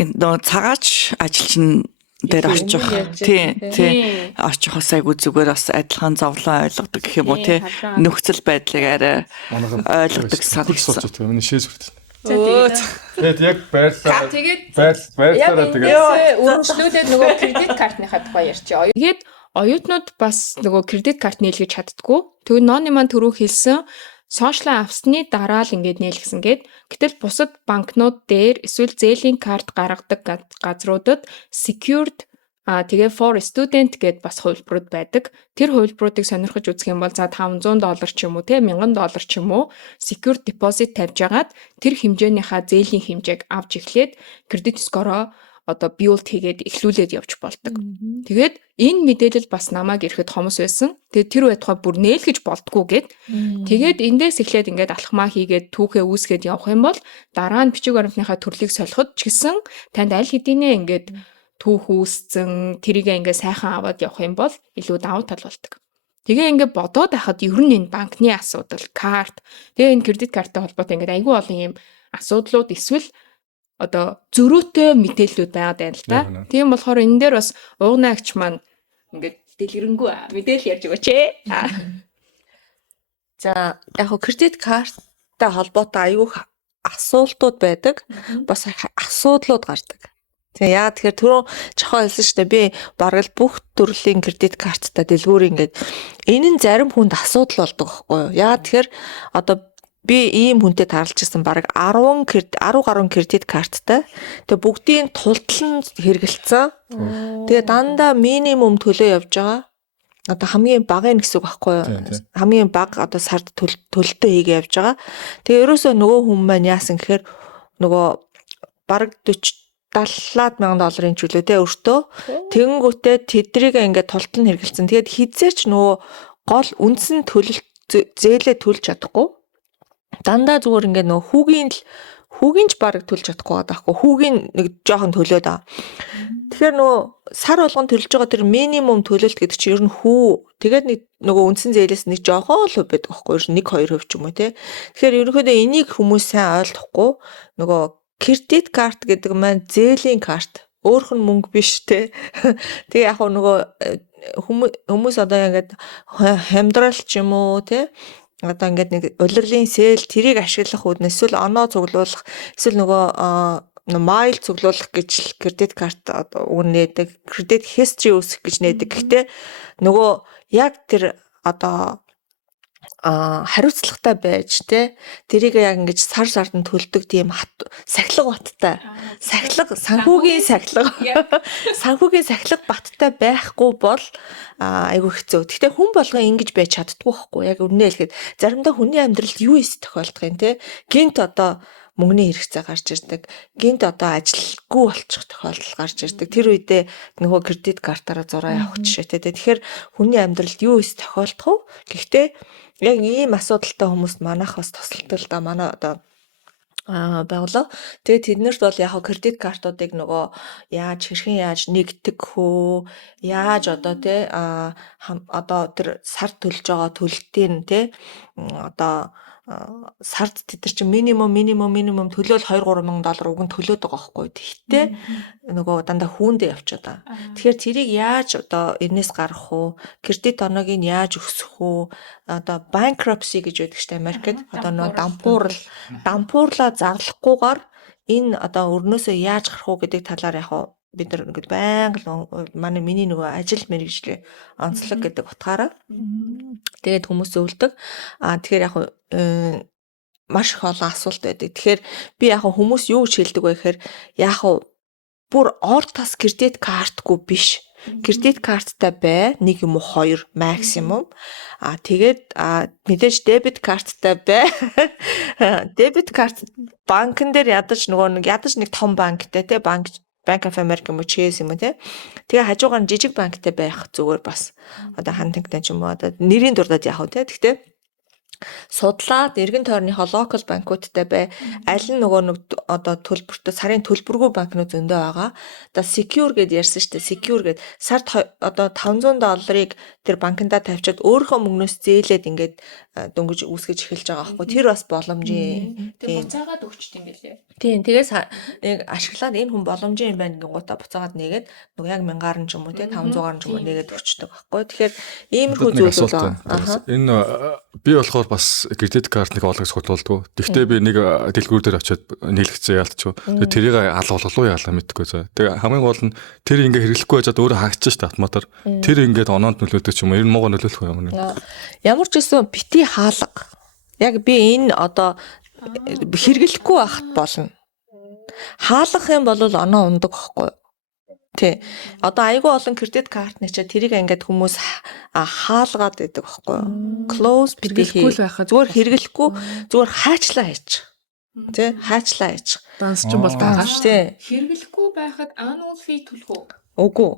Энэ нөө цагаач ажилчин дээр очих. Тий. Очих бас айгу зүгээр бас адилхан зовлон ойлгодог гэх юм уу тий. Нөхцөл байдлыг арай ойлгодог санагдсан. Миний шээс хүртэл. Тэгээд Тэгээд яг байрлаа. тэгээд Байрлаараа тэгээд өргөжлүүлээд нөгөө кредит картныхаа тухай ярьчих. Тэгээд оюутнууд бас нөгөө кредит карт нийлгэж чаддгүй. Тэгээ ноны маань түрүү хэлсэн сошиал авсны дараа л ингээд нээлгсэн гээд гэтэл бусад банкнууд дээр эсвэл зээлийн карт гаргадаг газруудад secured тэгээ for student гэд бас хувилбарууд байдаг. Тэр хувилбаруудыг сонирхож үзэх юм бол за $500 ч юм уу те $1000 ч юм уу secure deposit тавьж агаад тэр хэмжээнийхаа зээлийн хэмжээг авч эхлээд кредит скороо одоо build хийгээд эхлүүлээд явж болдог. Тэгээд энэ мэдээлэл бас намайг ирэхэд хомос байсан. Тэгээд тэр байтугай бүр нээлгэж болдгоо гэд. Тэгээд эндээс эхлээд ингээд алхмаа хийгээд түүхээ үүсгээд явах юм бол дараа нь бичиг баримтныхаа төрлийг солиход ч гэсэн танд аль хэдийнэ ингээд түүх үүсцэн тэрийг ингээ сайхан аваад явах юм бол илүү давуу тал болдог. Тэгээ ингээ бодоод байхад ер нь энэ банкны асуудал, карт, тэгээ энэ кредит карттай холбоотой ингээ айгүй олон юм асуудлууд эсвэл одоо зөрүүтэй мэдээллүүд байгаад байна л да. Тийм болохоор энэ дээр бас угнаагч маань ингээ дэлгэрэнгүй мэдээлэл ярьж өгөөч ээ. За яг хөө кредит карттай холбоотой аюул асуултууд байдаг. Бас асуудлууд гардаг. Тэгээ яа тэгэхээр түрүү жохоо хэлсэн шүү дээ. Би бараг л бүх төрлийн кредит карттай дэлгүүр ингээд энэ нь зарим хүнд асуудал болдог байхгүй юу? Яа тэгэхээр одоо би ийм хүнтэй тааралж ирсэн бараг 10 гаруй кредит карттай. Тэгээ бүгдийн тултал нь хэрэгэлцсэн. Тэгээ дандаа минимум төлөө явж байгаа. Одоо хамгийн бага нь гэсэн үг байхгүй юу? Хамгийн бага одоо сард төлөлтөө хийгээ явж байгаа. Тэгээ ерөөсөө нөгөө хүн маань яасан гэхээр нөгөө бараг 70,000 $-ын чөлөө те өртөө. Тэгэнгүүтээ тэдрийг ингээд тултал нь хэрэгэлсэн. Тэгээд хизээч нөгөө гол үндсэн төлөлт зээлээ төлж чадахгүй. Дандаа зүгээр ингээд нөгөө хүүгийн ч бараг төлж чадахгүй байгаа байхгүй. Хүүгийн нэг жоохон төлөөд аа. Тэгэхээр нөгөө сар болгон төлж байгаа тэр минимум төлөлт гэдэг чинь ер нь тэгээд нэг нөгөө үндсэн зээлээс нэг жоохон л байдаг байхгүй. Ер нь 1-2% ч юм уу те. Тэгэхээр ерөнхийдөө энийг хүмүүс сайн ойлгохгүй нөгөө кредит карт гэдэг маань зээлийн карт. Өөрх нь мөнгө биш те. Тэгээ яг нөгөө хүмүүс одоо ингээд хамдрал ч юм уу те. Одоо ингээд нэг улирлын сэл тэрийг ашиглах үүднээс эсвэл оноо цуглуулах эсвэл нөгөө майл цуглуулах гэж кредит карт одоо үнэдэг. Кредит history үүсгэх гэж нээдэг. Гэхдээ нөгөө яг тэр одоо хариуцлагатай байж те тэрийг яг ингэж сард нь төлдөг тийм сахилга баттай санхүүгийн сахилга баттай байхгүй бол айгүй хэцүү. Гэхдээ хүн болгоо ингэж байж чаддгүй байхгүй яг үнэ хэлэхэд заримдаа хүний амьдралд юу ийс тохиолдох юм те гинт одоо мөнгөний хэрэгцээ гарч ирдэг. Гинт одоо ажилгүй болчих тохиолдол гарч ирдэг. Тэр үедээ нөгөө кредит картаараа зураа явах жишээтэй. Тэгэхээр хүний амьдралд юу их тохиолдох вэ? Гэхдээ яг ийм асуудалтай хүмүүст манайх бас тусалдаг л да. Манай одоо байгууллага. Тэгээд тэднэрт бол яг кредит картуудыг нөгөө хэрхэн яаж нэгтгэх хөө, яаж одоо тий одоо тэр сард төлж байгаа төлөлтийн тий одоо сард тэд нар чинь минимум төлөөл $2-3 мянган уг нь төлөөд байгаа байхгүй. Тэгтээ нөгөө дандаа хүүндээ явчихад байгаа. Тэгэхээр тэрийг яаж одоо энэс гарах уу? Кредит оноог нь яаж өсгөх үү? Одоо bankruptcy гэж байдаг шүү дээ Америкт. Одоо нөгөө дампуурлаа зарлахгүйгээр энэ одоо өрнөөсөө яаж гарах уу гэдэг талаар яг бид нар ингээд байнга миний нөгөө ажил мэргэжлийн онцлог гэдэг утгаараа тэгээд хүмүүс зөвлөдөг. Тэгэхээр яг маш их олон асуулт байдаг. Тэгэхээр би яг хүмүүс юу гэж хэлдэг вэ гэхээр яг бүр ортос кредит картгүй биш. Кредит карттай бай 1 юм уу 2 максимум. Тэгээд мэдээж дебет карттай бай. Дебет карт банкн дээр ядаж нэг том банктай тий Bank of America юм уу Chase юм уу тий. Тэгээ хажуугаар нь жижиг банктай байх зүгээр бас. Одоо Huntington ч юм уу одоо нэрийн дурдаад яах вэ тий. Гэхдээ судлаад эргэн тойрныхоо локал банкудтай бай. Аль нь нөгөө одоо төлбөртөө сарын төлбөргүй банкнууд зөндөө байгаа. Одоо secure гэдээ ярьсан шүү дээ. Secure гэд сард одоо $500 тэр банкндаа тавьчаад өөрийнхөө мөнгнөөс зээлээд ингээд дөнгөж үүсгэж эхэлж байгаа байхгүй. Тэр бас боломжийн. Тэгээ буцаагаад өгчт юм билээ. Тийм. Тэгээс нэг ашиглаад энэ хүн боломжийн юм байна гингуудаа буцаагаад нэгээд нөгөө яг 1000-аар ч юм уу тий 500-аар ч юм уу нэгээд өгчдөг байхгүй. Тэгэхээр иймэрхүү зүйлүүд байна. Энэ би болохоор бас кредит картыг олгох судалдаггүй. Тэгвэл би нэг дэлгүүр дээр очиод нийлэгцээ яалтчих. Тэгээ тэрийг алгуулгалуу яалаа мэдгүй заа. Тэгээ хамгийн гол нь тэр ингээ хэрэглэхгүй байжаад өөрөө хаагчих шүү дээ автоматар. Тэр ингээд оноонд нөлөөдөг ч юм уу. Ер нь муугаа нөлөөлөх юм уу? Ямар ч гэсэн бити хаалга. Яг би энэ одоо хэрэглэхгүй байхад болно. Хаалгах юм бол оноо ундаг байхгүй. Тий. Одоо айгүй олон кредит картны ч тэрийг ингээд хүмүүс хаалгаад байдаг байхгүй. Close хэрэглэхгүй л байхад зүгээр хэрэглэхгүй зүгээр хайчлаа хийчих. Тий, хайчлаа хийчих. Данс ч юм бол байгаа шүү. Тий. Хэрэглэхгүй байхад annual fee төлөх үү? Үгүй.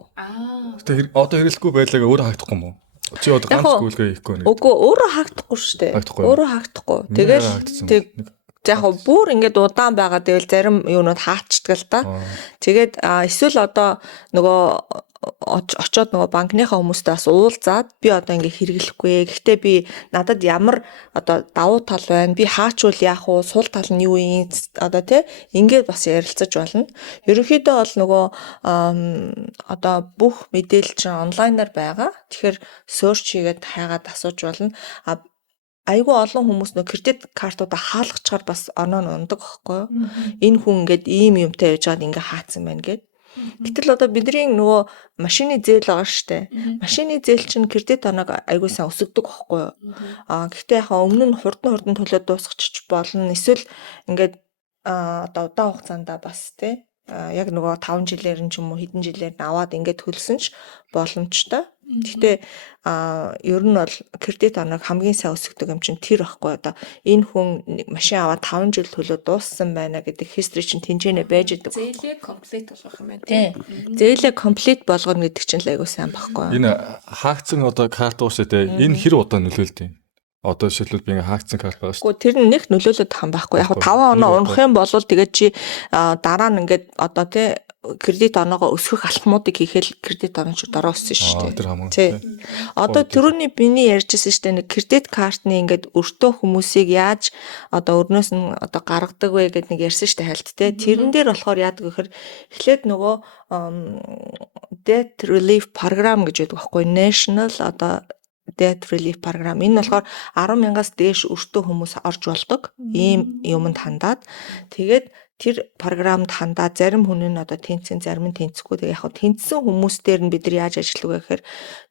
Тэгээ одоо хэрэглэхгүй байлаа өөрөө хаагдахгүй юм уу? Чи одоо ганц гүйлгээ хийхгүй нэг. Үгүй, өөрөө хаагдахгүй шүү дээ. Өөрөө хаагдахгүй. Тэгээд яг бүр ингээд удаан байгаа гэвэл зарим юунууд хаачдаг л да. Тэгээд эсвэл одоо нөгөө очоод нөгөө банкныхаа хүмүүстэй бас уулзаад би одоо ингээд хэрэглэхгүй. Гэхдээ би надад ямар одоо давуу тал байна? Би хаачвал яах вэ? Сул тал нь юу юм? Одоо тий ингээд бас ярилцаж болно. Ерөнхийдөө бол нөгөө одоо бүх мэдээлэл чинь онлайнаар байгаа. Тэгэхээр search хийгээд хайгаад асууж болно. Айгүй олон хүмүүс нөө кредит картуудаа хаалгачаар бас оноо ундаг байхгүй юу? Энэ хүн ингээд ийм юмтай явж байгаад ингээ хаацсан байна гэд. Гэтэл одоо бидний нөгөө машины зээл байгаа штэ. Машины зээл чинь кредит оноог айгүй сайн өсгдөг байхгүй юу? Гэхдээ яхаа өмнө нь хурдан төлөө дуусгачих болно. Эсвэл ингээд одоо удаан хугацаанд бас тий яг нөгөө 5 жилээр нь ч юм уу хэдэн жилээр нь аваад ингээд төлсөн ч боломжтой. Гэхдээ ер нь бол кредит оноог хамгийн сайн өсгдөг юм чинь тэр байхгүй одоо энэ хүн машин аваад 5 жил төлөө дууссан байна гэдэг history чинь тэнцэнэ байж идэг. Зээлээ комплект болгох юм байна тий. Зээлээ комплект болгоно гэдэг чинь л айгүй сайн байхгүй. Энэ хаагдсан одоо карт уусаа те энэ хэр удаа нөлөөлдөг юм? Одоо жишээлбэл би ингээ хаагдсан карт байгаа шүү. Гэхдээ тэр нь нэг нөлөөлөд хам байхгүй. Яг 5 оноо унах юм бол тэгээд чи дараа нь ингээд одоо тий кредит оноогоо өсгөх алхмуудыг хийхэл кредит онооч дараа өссөн шүү дээ. Тэр хамаагүй. Тий. Одоо түрүүний биний ярьжсэн шүү дээ нэг кредит картны ингээд өртөө хүмүүсийг яаж одоо өрнөөс нь одоо гаргадаг вэ гэдэг нэг ярьсан шүү дээ хальт тий. Тэрэн дээр болохоор яадаг гэхээр эхлээд нөгөө debt relief program гэж байдаг байхгүй. National одоо debt relief program. Энэ болохоор 10,000-аас дээш өртөө хүмүүс орж болдог. Ийм юмд хандаад тэгээд тэр програмд хандаад зарим хүн нь одоо тэнцэн зарим нь тэнцэхгүй. Тэгээ яг тэнцсэн хүмүүстээр нь бид нар яаж ажиллах вэ гэхээр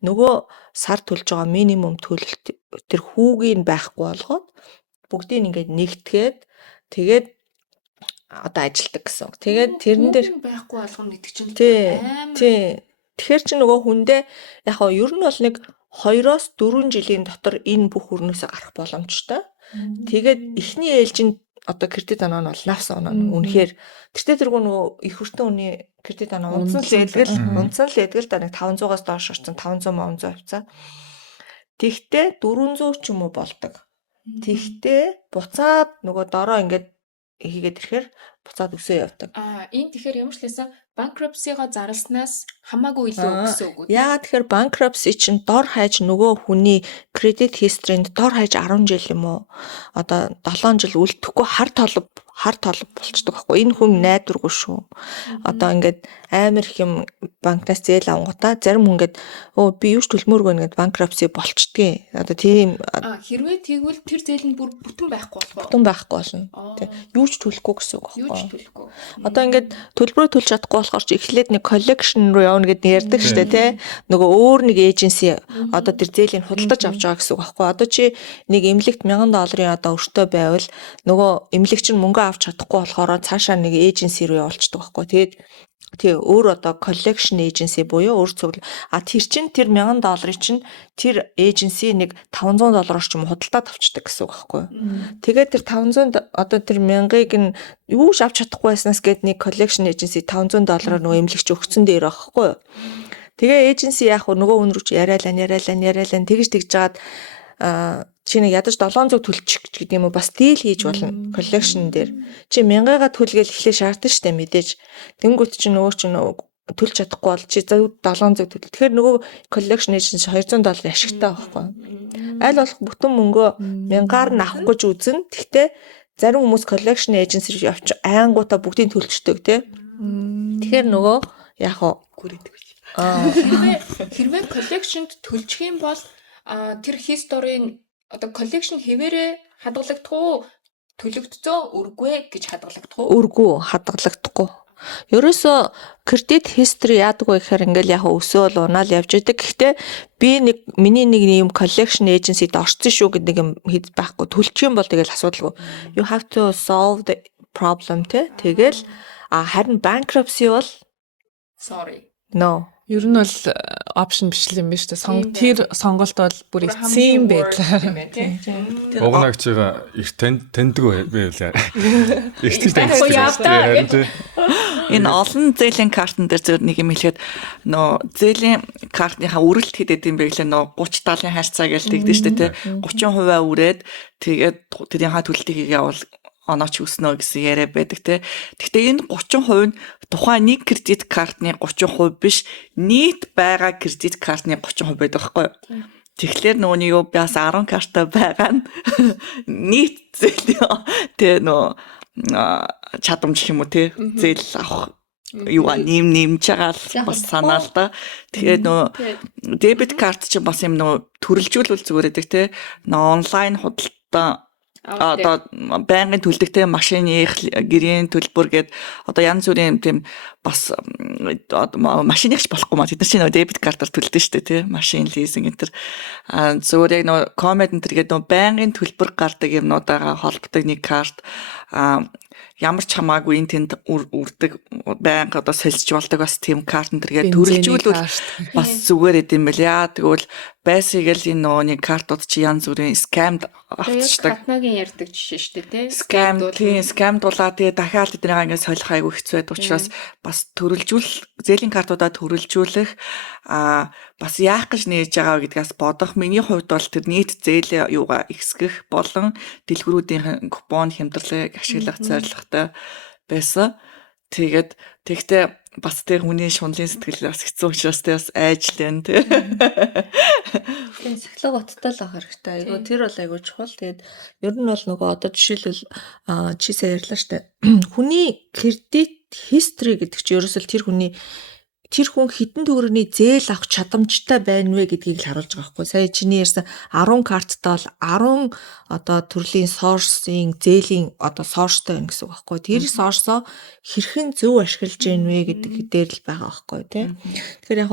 нөгөө сар төлж байгаа минимум төлөлт тэр хүүгийг байхгүй болгоод бүгдийг ингээд нэгтгээд тэгээд одоо ажилдаг гэсэн. Тэгээд тэрэн дээр байхгүй болгоно гэдэг чинь тий. Тэгэхээр чи нөгөө хүндээ яг ер нь бол нэг 2-4 жилийн дотор энэ бүх өрнөөсөө гарах боломжтой. Тэгээд эхний ээлжинд одоо кредит оноо нь бол навс оноо үнэхээр тэртээ тэргүй нөгөө их хүртэн үний кредит оноо унтсан л эдгэл да нэг 500-аас доош орсон 500 хувьцаа. Тэгтээ 400 ч юм уу болдог. Тэгтээ буцаад нөгөө дороо ингээд хийгээд ирэхээр буцаад өсөө явдаг. Энэ тэгэхээр ямар ч лээсэн bankruptcy-го зарлснаас хамаагүй илүү өсөө өгөө. Яагаад тэгэхээр bankruptcy чинь дор хаяж нөгөө хүний credit history-нд дор хаяж 10 жил юм уу? Одоо 7 жил үлдэхгүй хар толб болчдөг байхгүй. Энэ хүн найдваргүй шүү. Одоо ингээд амар их юм банкнаас зээл авангуудаа зарим хүн ингээд би юу ч төлмөөргүй ингээд bankruptcy болчдгийг. Одоо тийм хэрвээ тэгвэл тэр зээл нь бүр бүтэн байхгүй болох уу? бүтэн байхгүй болно. Юу ч төлөхгүй гэсэн үг Юу ч байхгүй. төлөхгүй. Одоо ингээд төлбөрөө төлж чадахгүй болохоор чи эхлээд нэг collection руу явна гэдээ ярьдаг штэ тий. Нөгөө өөр нэг эйженси одоо тэр зээлийн худалдаж авч байгаа гэсэн үг байхгүй. Одоо чи нэг эмнэлэгт $1000 одоо өртөө байвал нөгөө эмнэлэг чинь мөнгө авч чадахгүй болохоор цаашаа нэг эйженси рүү явуулчихдаг байхгүй. Тэгээд тий өөр одоо collection agency буюу өөр цуглал тэр чинь тэр $1000 чинь тэр эйженси нэг $500-оор ч юм худалдаад авчдаг гэсэн үг байхгүй. Тэгээд тэр 500 одоо тэр 1000-ыг нь юу ч авч чадахгүй байснаас гээд нэг collection agency $500-аар нөгөө эмнэлэгч өгсөн дээр байхгүй. Тэгээ эйженси яг нөгөө хүн рүү ч яриалаа тэгж жаад чи нэг ядаж 700 төлчих гэдэг юм уу бас дийл хийж болно collection дээр. Чи 1000-га төлгээл эхлээ шаардсан штэ мэдээж. Тэнгүүт чи нөгөө ч төлж чадахгүй бол чи 700 төлөл. Тэгэхээр нөгөө collection agency $200 ашигтай байхгүй. Аль болох бүтэн мөнгөө 1000-аар нь авах гэж үзэн. Гэхдээ зарим хүмүүс collection agency рүү явж аянгуудаа бүгдийг төлчдөг тий. Тэгэхээр нөгөө яг гүрээдэг. Хэрвээ collection-д төлчих юм бол тэр history-н одоо collection хэвээрээ хадгалагдах уу? Төлөгдсөн үргүй гэж хадгалагдах уу? Үргүй хадгалагдахгүй. Ерөөсөө credit history яадаг вэ гэхээр ингээл яг өсөөл унаал явж идэг. Гэхдээ би миний нэг юм collection agency-д орсон шүү гэдэг юм хэд байхгүй. Төлчих юм бол тэгэл асуудалгүй. You have to solve the problem тэгэл харин bankruptcy бол Sorry. no. Ер нь бол опшн биш л юм байна шүү дээ. Тэр сонголт бол бүр эцсийн байдлаар. Уг наагчгаа их таньдаг байлаа. Ихтэй таньдаг. Энэ олон зээлийн картн дээр зөв нэг юм хэлэхэд нөө зээлийн картныхаа үрэлт хийдэг юм байглаа нөө 30-70-ын харьцаа гэж тэгдэж штэ тий 30% үрээд тэгээд тэрийнхаа төлөлтийг явуул онооч өснө гэсэн яриа байдаг те. Гэхдээ энэ 30% нь тухайн нэг кредит картны 30% биш, нийт байгаа кредит картны 30% байдаг байхгүй юу? Тэгэхээр нөгөөний юу бас 10 картаа байгаа нь нийт зээл те нөө чадамж юм уу те зээл авах юу нэмж байгаа л бас санаа л да. Тэгээд нөө дебет карт чинь бас юм нөө төрөлжүүлвэл зүгээр байдаг те. Онлайн худалдаа одоо байнгын төлдөгтэй машины гэрийн төлбөр гээд одоо янз бүрийн тийм бас машиныхч болохгүй маа тэд нар чинь дебет картаар төлдөг шүү дээ тий машин лизинг энэ төр зүгээр яг нөө комед энэ төр гээд нөө байнгын төлбөр гардаг юмнуудаа холбодог нэг карт ямар ч хамаагүй энэ тэнд үрдэг байнга одоо солилж болдог бас тийм карт энэ төргээд төрөлжүүлвэл бас зүгээр эд юм бэл яа тэгвэл байсгал энэ нөөний картууд чи янз бүрийн скамд авчдаг. Катнагийн ярьдаг жишээ шүү дээ тий. Скамд дулаа тэгээ дахиад эднийгаа ингээд солих айгүй хэцүү байдаг учраас бас зээлийн картуудаа төрөлжүүлэх бас яах гэж нээж байгаа гэдгээс бодох. Миний хувьд бол тэр нийт зээл юугаа ихсгэх болон дэлгэрүүдийн купон хямдралыг ашиглах зорилготой байсан. Тэгтээ бас тэр хүний шунлын сэтгэл бас хэцүү учраас бас айжлаа тий. Тийм сахилга уттай л авах хэрэгтэй. Айгу тэр бол айгу чухал. Тэгээд ер нь бол нөгөө одоо жишээлбэл чи сая ярьлаа штэ. Хүний кредит history гэдэг чинь ерөөсөл тэр хүн хитэн төгрөгийн зээл авах чадамжтай байна вэ гэдгийг л харуулж байгаа байхгүй. Сая чиний ярьсан 10 карттай бол 10 одоо төрлийн сорсын зээлийн одоо сорстой байна гэсэн үг байхгүй. Тэр сорсоо хэрхэн зөв ашиглаж гин вэ гэдэг дээр л байгаа байхгүй тий. Тэгэхээр яг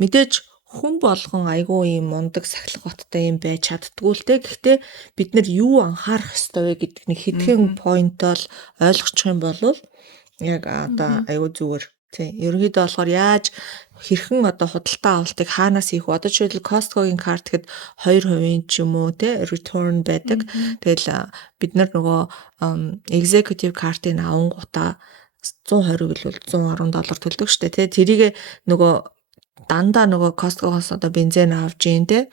мэдээж хүн болгон айгүй юм мундаг сахилга баттай юм байж чаддгүй л те. Гэхдээ бид нар юу анхаарах ёстой вэ гэдэг нэг хэдхэн point бол ойлгочих юм бол яг одоо айгүй зүгээр Тий. Ерөнхийдөө болохоор яаж хэрхэн одоо худалдаа авалтыг хаанаас хийх вэ? Одоо жишээлбэл Costco-гийн карт гэхэд 2% ч юм уу те return байдаг. Тэгэл бид нар нөгөө executive card-ыг авангуудаа 120 гэлвэл $110 төлдөг штэ те. Тэрийг нөгөө дандаа нөгөө Costco-гоос одоо бензин авж ийн те.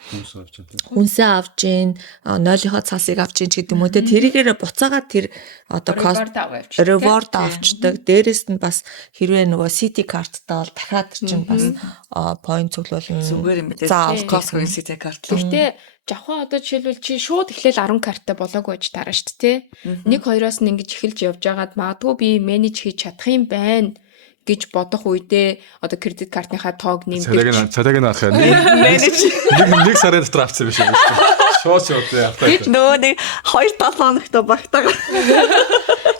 Хүнсээ авж ийн, 0-ийнхоо цасыг авж ийн ч гэдэг юм уу те. Тэрийгээр буцаагаад тэр одоо reward авчдаг. Дээрээс нь бас хэрвээ нөгөө City card-таа бол дахиад чинь бас point цуглуулна. Зүгээр юм билээ. Заавал Costco-гийн City card. Гэхдээ жавхан одоо жишээлбэл чи шууд эхлээл 10 карттай болоогүй гэж тараа шүү дээ. 1-2-оос нь ингэж эхэлж явж байгаад магадгүй би менеж хийж чадах юм байна гэж бодох үедээ одоо кредит картныхаа тоог нэмдэг. Цалийг нь авах нэг сарын дотор авчихсан биш үү? Шууд явах. Нөө нэг 2-7 хоногт багтаага.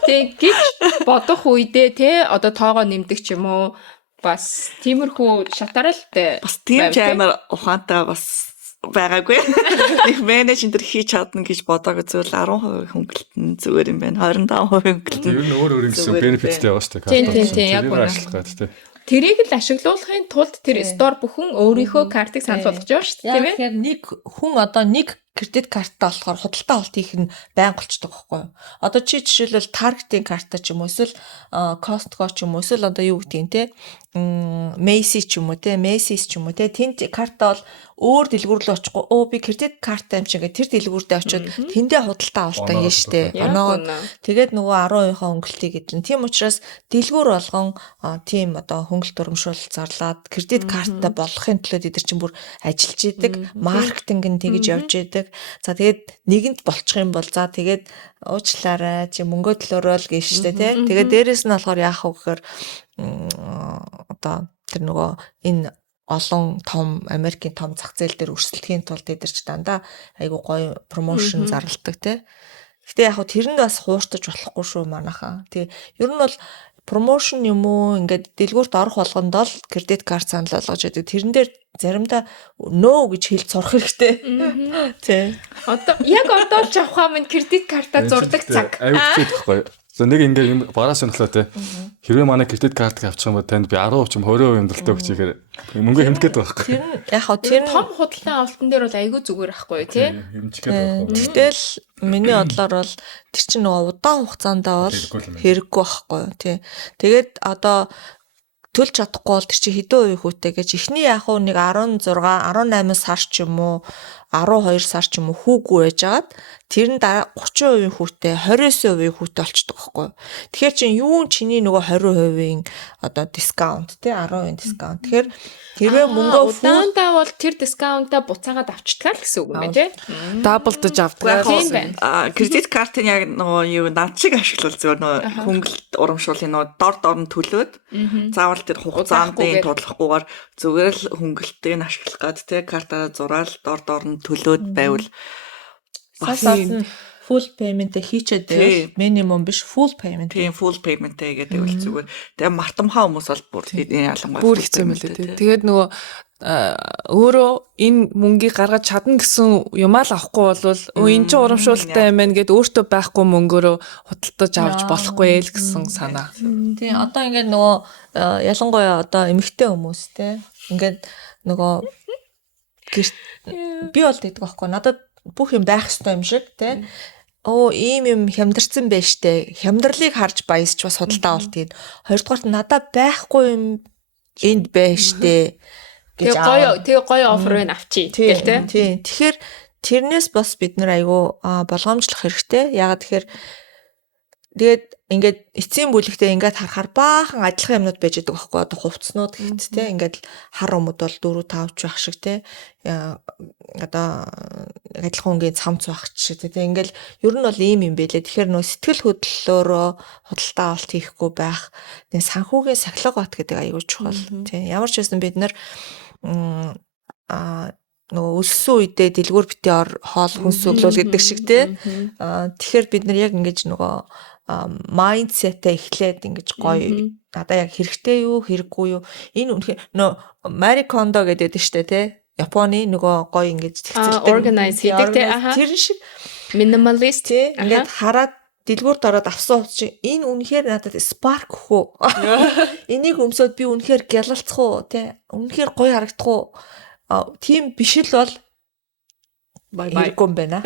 Тэг гэж бодох үедээ те одоо тоогоо нэмдэг ч юм уу бас тиймэрхүү шатарал те. Бас тийм ч амар ухаантай бас байгаагүй. Нэг менеж энэ төр хийж чадна гэж бодоагүй зөвл 10% хөнгөлтөн зүгээр юм байна. 25% хөнгөлтөн. Ер нь өөр гэсэн бенефиттэй байгаа шүү дээ. Тийм яг үнэ. Тэрийг л ашиглуулахын тулд тэр стор бүхэн өөрийнхөө картыг санал болгож байгаа шүү дээ. Тийм ээ. Тэгэхээр нэг хүн одоо нэг кредит карттай болохоор худалдаа авалт хийх нь байнга болчдөг байхгүй юу? Одоо чи жишээлбэл Target-ийн карттай ч юм уу эсвэл Costco ч юм уу эсвэл одоо юу гэдгийг те Macy's ч юм уу те Macy's ч юм уу те тэнд картаа бол өөр дэлгүүр рүү очихгүй би кредит карттай юм шиг тэр дэлгүүртээ очиод тэндээ худалдаа авалтаа хийн штэ. Оноо тэгээд нөгөө 10% хөнгөлтийг гэдэн. Тийм учраас дэлгүүр болгон тийм одоо хөнгөлт урамшуул зарлаад кредит карттай болгохын төлөө бид нар чинь бүр ажиллаж идэг, маркетинг нь тэгж явж идэг. За тэгээд нэгэнд болчих юм бол за тэгээд уучлаарай чи мөнгө төлөөрөө л гээ штэ тий. Тэгээд дээрэс нь болохоор яах вэ гэхээр одоо тэр нөгөө энэ олон том Америкийн том зах зээл дээр өрсөлдөхийн тулд эдэрч дандаа айгу гоё промошн зарладаг тий. Гэтэ яг хөө тэрэнд бас хууртаж болохгүй шүү манайхаа. Тэг ер нь бол промошн юм уу ингээд дэлгүүрт орох болгонд л кредит карт санал болгож яадаг. Тэрэн дээр заримдаа нөө гэж хэлж сурах хэрэгтэй. Тий. Одоо яг одоо л жавхаа минь кредит картаа зурдаг цаг. Аюултай байхгүй. За нэг ингээ юм багаас өнөхлөө те. Хэрвээ манай кредит картыг авчих юм бол танд би 10% ч 20% хэмдэлтэй өгч ихээр мөнгө хэмтгээд байгаа байхгүй. Тэр нь яг хөө тэр том худалдан авалтан дээр бол айгүй зүгээр ахгүй тий. Хэмжихэд байгаа. Тэгтэл миний бодлоор бол тэр чинь нөгөө удаан хугацаанд бол хэрэггүй байхгүй тий. Тэгээд одоо төлж чадахгүй бол тэр чинь хэдэн үе хүүтэй гэж эхний яг уу нэг 16 18 сар ч юм уу 12 сар ч юм уу хүүгүй байжгаад тэр нь 30% хүүтэй 29% хүүтэй болчдөг байхгүй. Тэгэхээр чинь юу чиний нөгөө 20%-ийн одоо дискаунт тий 10% дискаунт. Тэгэхээр хэрвээ мөнгөө удаандаа бол тэр дискаунтаа буцаагаад авчдаг л гэсэн үг юм байна тий. Даблдж авдаг. Тийм байна. Кредит картын яг нөгөө юу над шиг ашиглал зөв нөгөө хөнгөлт урамшуулын нөгөө дор нь төлөөд заавал тэр хугацаанд тудлахгүйгээр зүгээр л хөнгөлтийг ашиглах гад тий картаа зураал дор нь төлөөд байвал бас full payment хийчээд байвал minimum биш full payment. Тийм full payment гэдэг үл зүгээр. Тэгээ мартамхаа хүмүүс бол бүр ялангуяа бүр хэцүү юм лээ тий. Тэгээд нөгөө өөрөө энэ мөнгийг гаргаж чадна гэсэн юмаа л авахгүй болвол энэ чинь урамшуултай юм байна гэд өөртөө байхгүй мөнгөөрөө худалдаж авч болохгүй л гэсэн санаа. Тийм одоо ингээд нөгөө ялангуяа одоо эмэгтэй хүмүүс те ингээд нөгөө би бол гэдэг байхгүй надад бүх юм байх ёстой юм шиг те ийм юм хямдарсан байж штэ хямдралыг харж баясч бас худалдаа авалт тийм хоёрдугаарт надад байхгүй юм энд байж штэ гэж тэгээ гоё офер байна авчи гэл те тийм тэгэхээр тэрнээс бас бид нар айгүй болгоомжлох хэрэгтэй ягаад тэгэхээр тэгээд ингээд эцсийн бүлэгтээ ингээд харахаар баахан адилхан юмнууд байж байгаа байхгүй одоо хувцснууд гэхэд те ингээд хар өмд бол 4 5 ч байх шиг те одоо адилхан өнгийн цамц байх шиг те ингээд ер нь бол ийм юм байлээ тэгэхээр нөө сэтгэл хөдлөлөөрөө худалдаа авалт хийхгүй байх нэг санхүүгийн сахилга бат гэдэг аягүй чухал те ямар ч байсан бид нар нөгөө өссөн үедээ дэлгүүр битээ хоол хүнс өглөөл гэдэг шиг те тэгэхээр бид нар яг ингэж нөгөө майндсетээ эхлээд ингэж гоё надаа яг хэрэгтэй юу хэрэггүй юу энэ үнэхээр нөө Мари Кондо гэдэг штэ те Японы нөгөө гоё ингэж тэгцэлдэг organize хийдэг те тэр шиг minimalist ингээд хараад дэлгүүрт ороод авсан хувц чи энэ үнэхээр надад spark хөө. Энийг өмсөд би үнэхээр гялалцах уу те. Үнэхээр гоё харагдах уу. Тийм биш л бол хэрэггүй юм байна.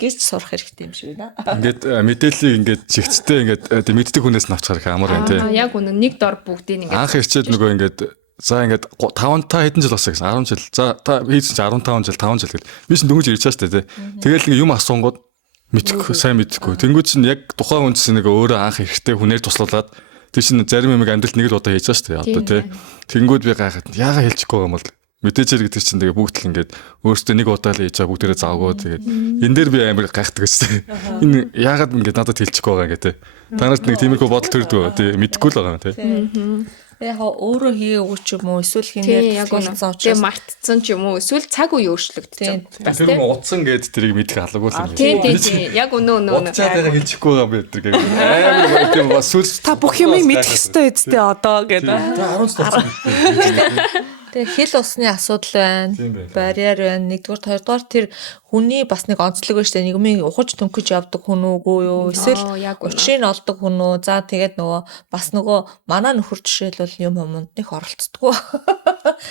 Гэж сурах хэрэгтэй юм шиг байна. Ингээд мэдээллийг ингээд чигцтэй ингээд мэддэг хүнээс нь авчаар их амар байна тий. Яг үнэн нэг дор бүгдийг ингээд Анх ирчээд нөгөө ингээд за ингээд 5 та хэдэн жил болсон гэсэн 10 жил. За та хийсэн чи 15 жил 5 жил гэл. Би ч дөнгөж ирж байгаа шүү дээ тий. Тэгэл нэг юм асуунгууд мэдхгүй сайн мэдхгүй. Тэнгүүд чинь яг тухайн хүн чинь нэг өөрөө анх ирэхтэй хүнээр туслуулад тий чинь зарим юм амьдралд нэг л удаа хийж байгаа шүү дээ одоо тий. Тэнгүүд би гайхаад яага хэлчихгүй юм бол мэдээчээр гэдэг чинь тэгээ бүгд л ингээд өөртөө нэг удаа л хийж байгаа бүгдээрээ завгүй тэгээд энэ дээр би амар гайхдаг гэсэн. Энэ яагаад ингээд надад хэлчихгүй байгаа гэдэг. Та нарт нэг тиймэрхүү бодол төрдөг тий мэдэхгүй л байгаа юм тий. Яг өөрөө хийгээгүй ч юм уу эсвэл хинээр тусгaalсан тэгээ учраас мартцсан ч юм уу эсвэл цаг үе өөрчлөгдсөн. Бас Тэр юм утсан гэд тэрийг мэдэх алгагүй л юм. Тийм яг өнөө Утчаад байгаа хэлчихгүй байгаа юм бид тэр гэх. Амар гоё тийм бас сүлс Та бүх юмыг мэдэх ёстой эцтэй одоо гэдэг. 10 цоц. тэгээ хэл усны асуудал байна. Тийм байна. Барьер байна. Нэгдүгээр хоёрдугаар тэр хүний бас нэг онцлог байна шүү дээ. Нэгмийн ухаж төнкөж явдаг хүн үгүй юу? Эсвэл яг үнэ. учрыг олдог хүн үү? За тэгээд нөгөө бас нөгөө манай нөхөр жишээлбэл юм юмд нэх оролцдоггүй.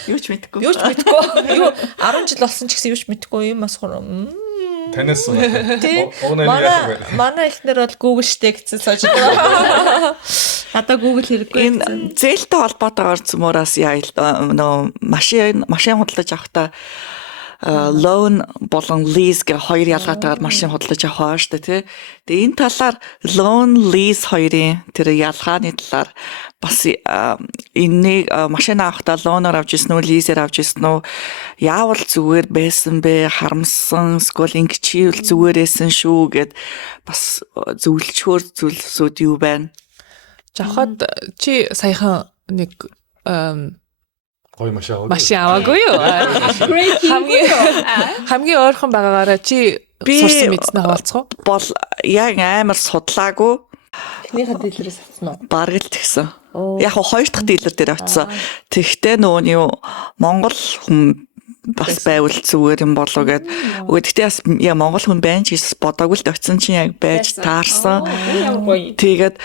Юу ч мэдэхгүй. Юу ч мэдэхгүй. Юу 10 жил болсон ч гэсэн юу ч мэдэхгүй юм бас Танаас тий. Манай ихнэр бол Google штэ гэсэн сууж байгаа. Надаа Google хэрэггүй. Энэ зээлтэй холбоотойгоор цөмөөс яа нөө машин худалдаж авахдаа loan болон lease гэх хоёр ялгаатайгаар машин худалдаж авах шүү дээ тий. Тэгээ энэ талаар loan lease хоёрын тэр ялгааны талаар бас энэнийг машин авахдаа loan-оор авч ирсэн үү, lease-ээр авч ирсэн үү? Яавал зүгээр байсан бэ? Харамссан эсвэл ингэ чи зүгээрээсэн шүү гэд бас зөвлөчхөр зүйлсүүд юу байна? Жавхад чи саяхан нэг гоё машин аваагүй юу? Хамгийн ойрхон байгаагаараа чи сурсан мэдснэ хаалцах уу? Бол яг амар судлаагүй Эхнийхээ дийлэрээс авсан уу? бараг л тэгсэн. Яг хоёр дахь дийлэр дээр авчихсан. Тэгтээ нөгөө нь юу Монгол хүн бас байвал зүгээр юм болов гэд. Гэхдээ бас яа Монгол хүн байна ч гэсэн бодоогүй л очсон чинь яг байж таарсан. Тэгээд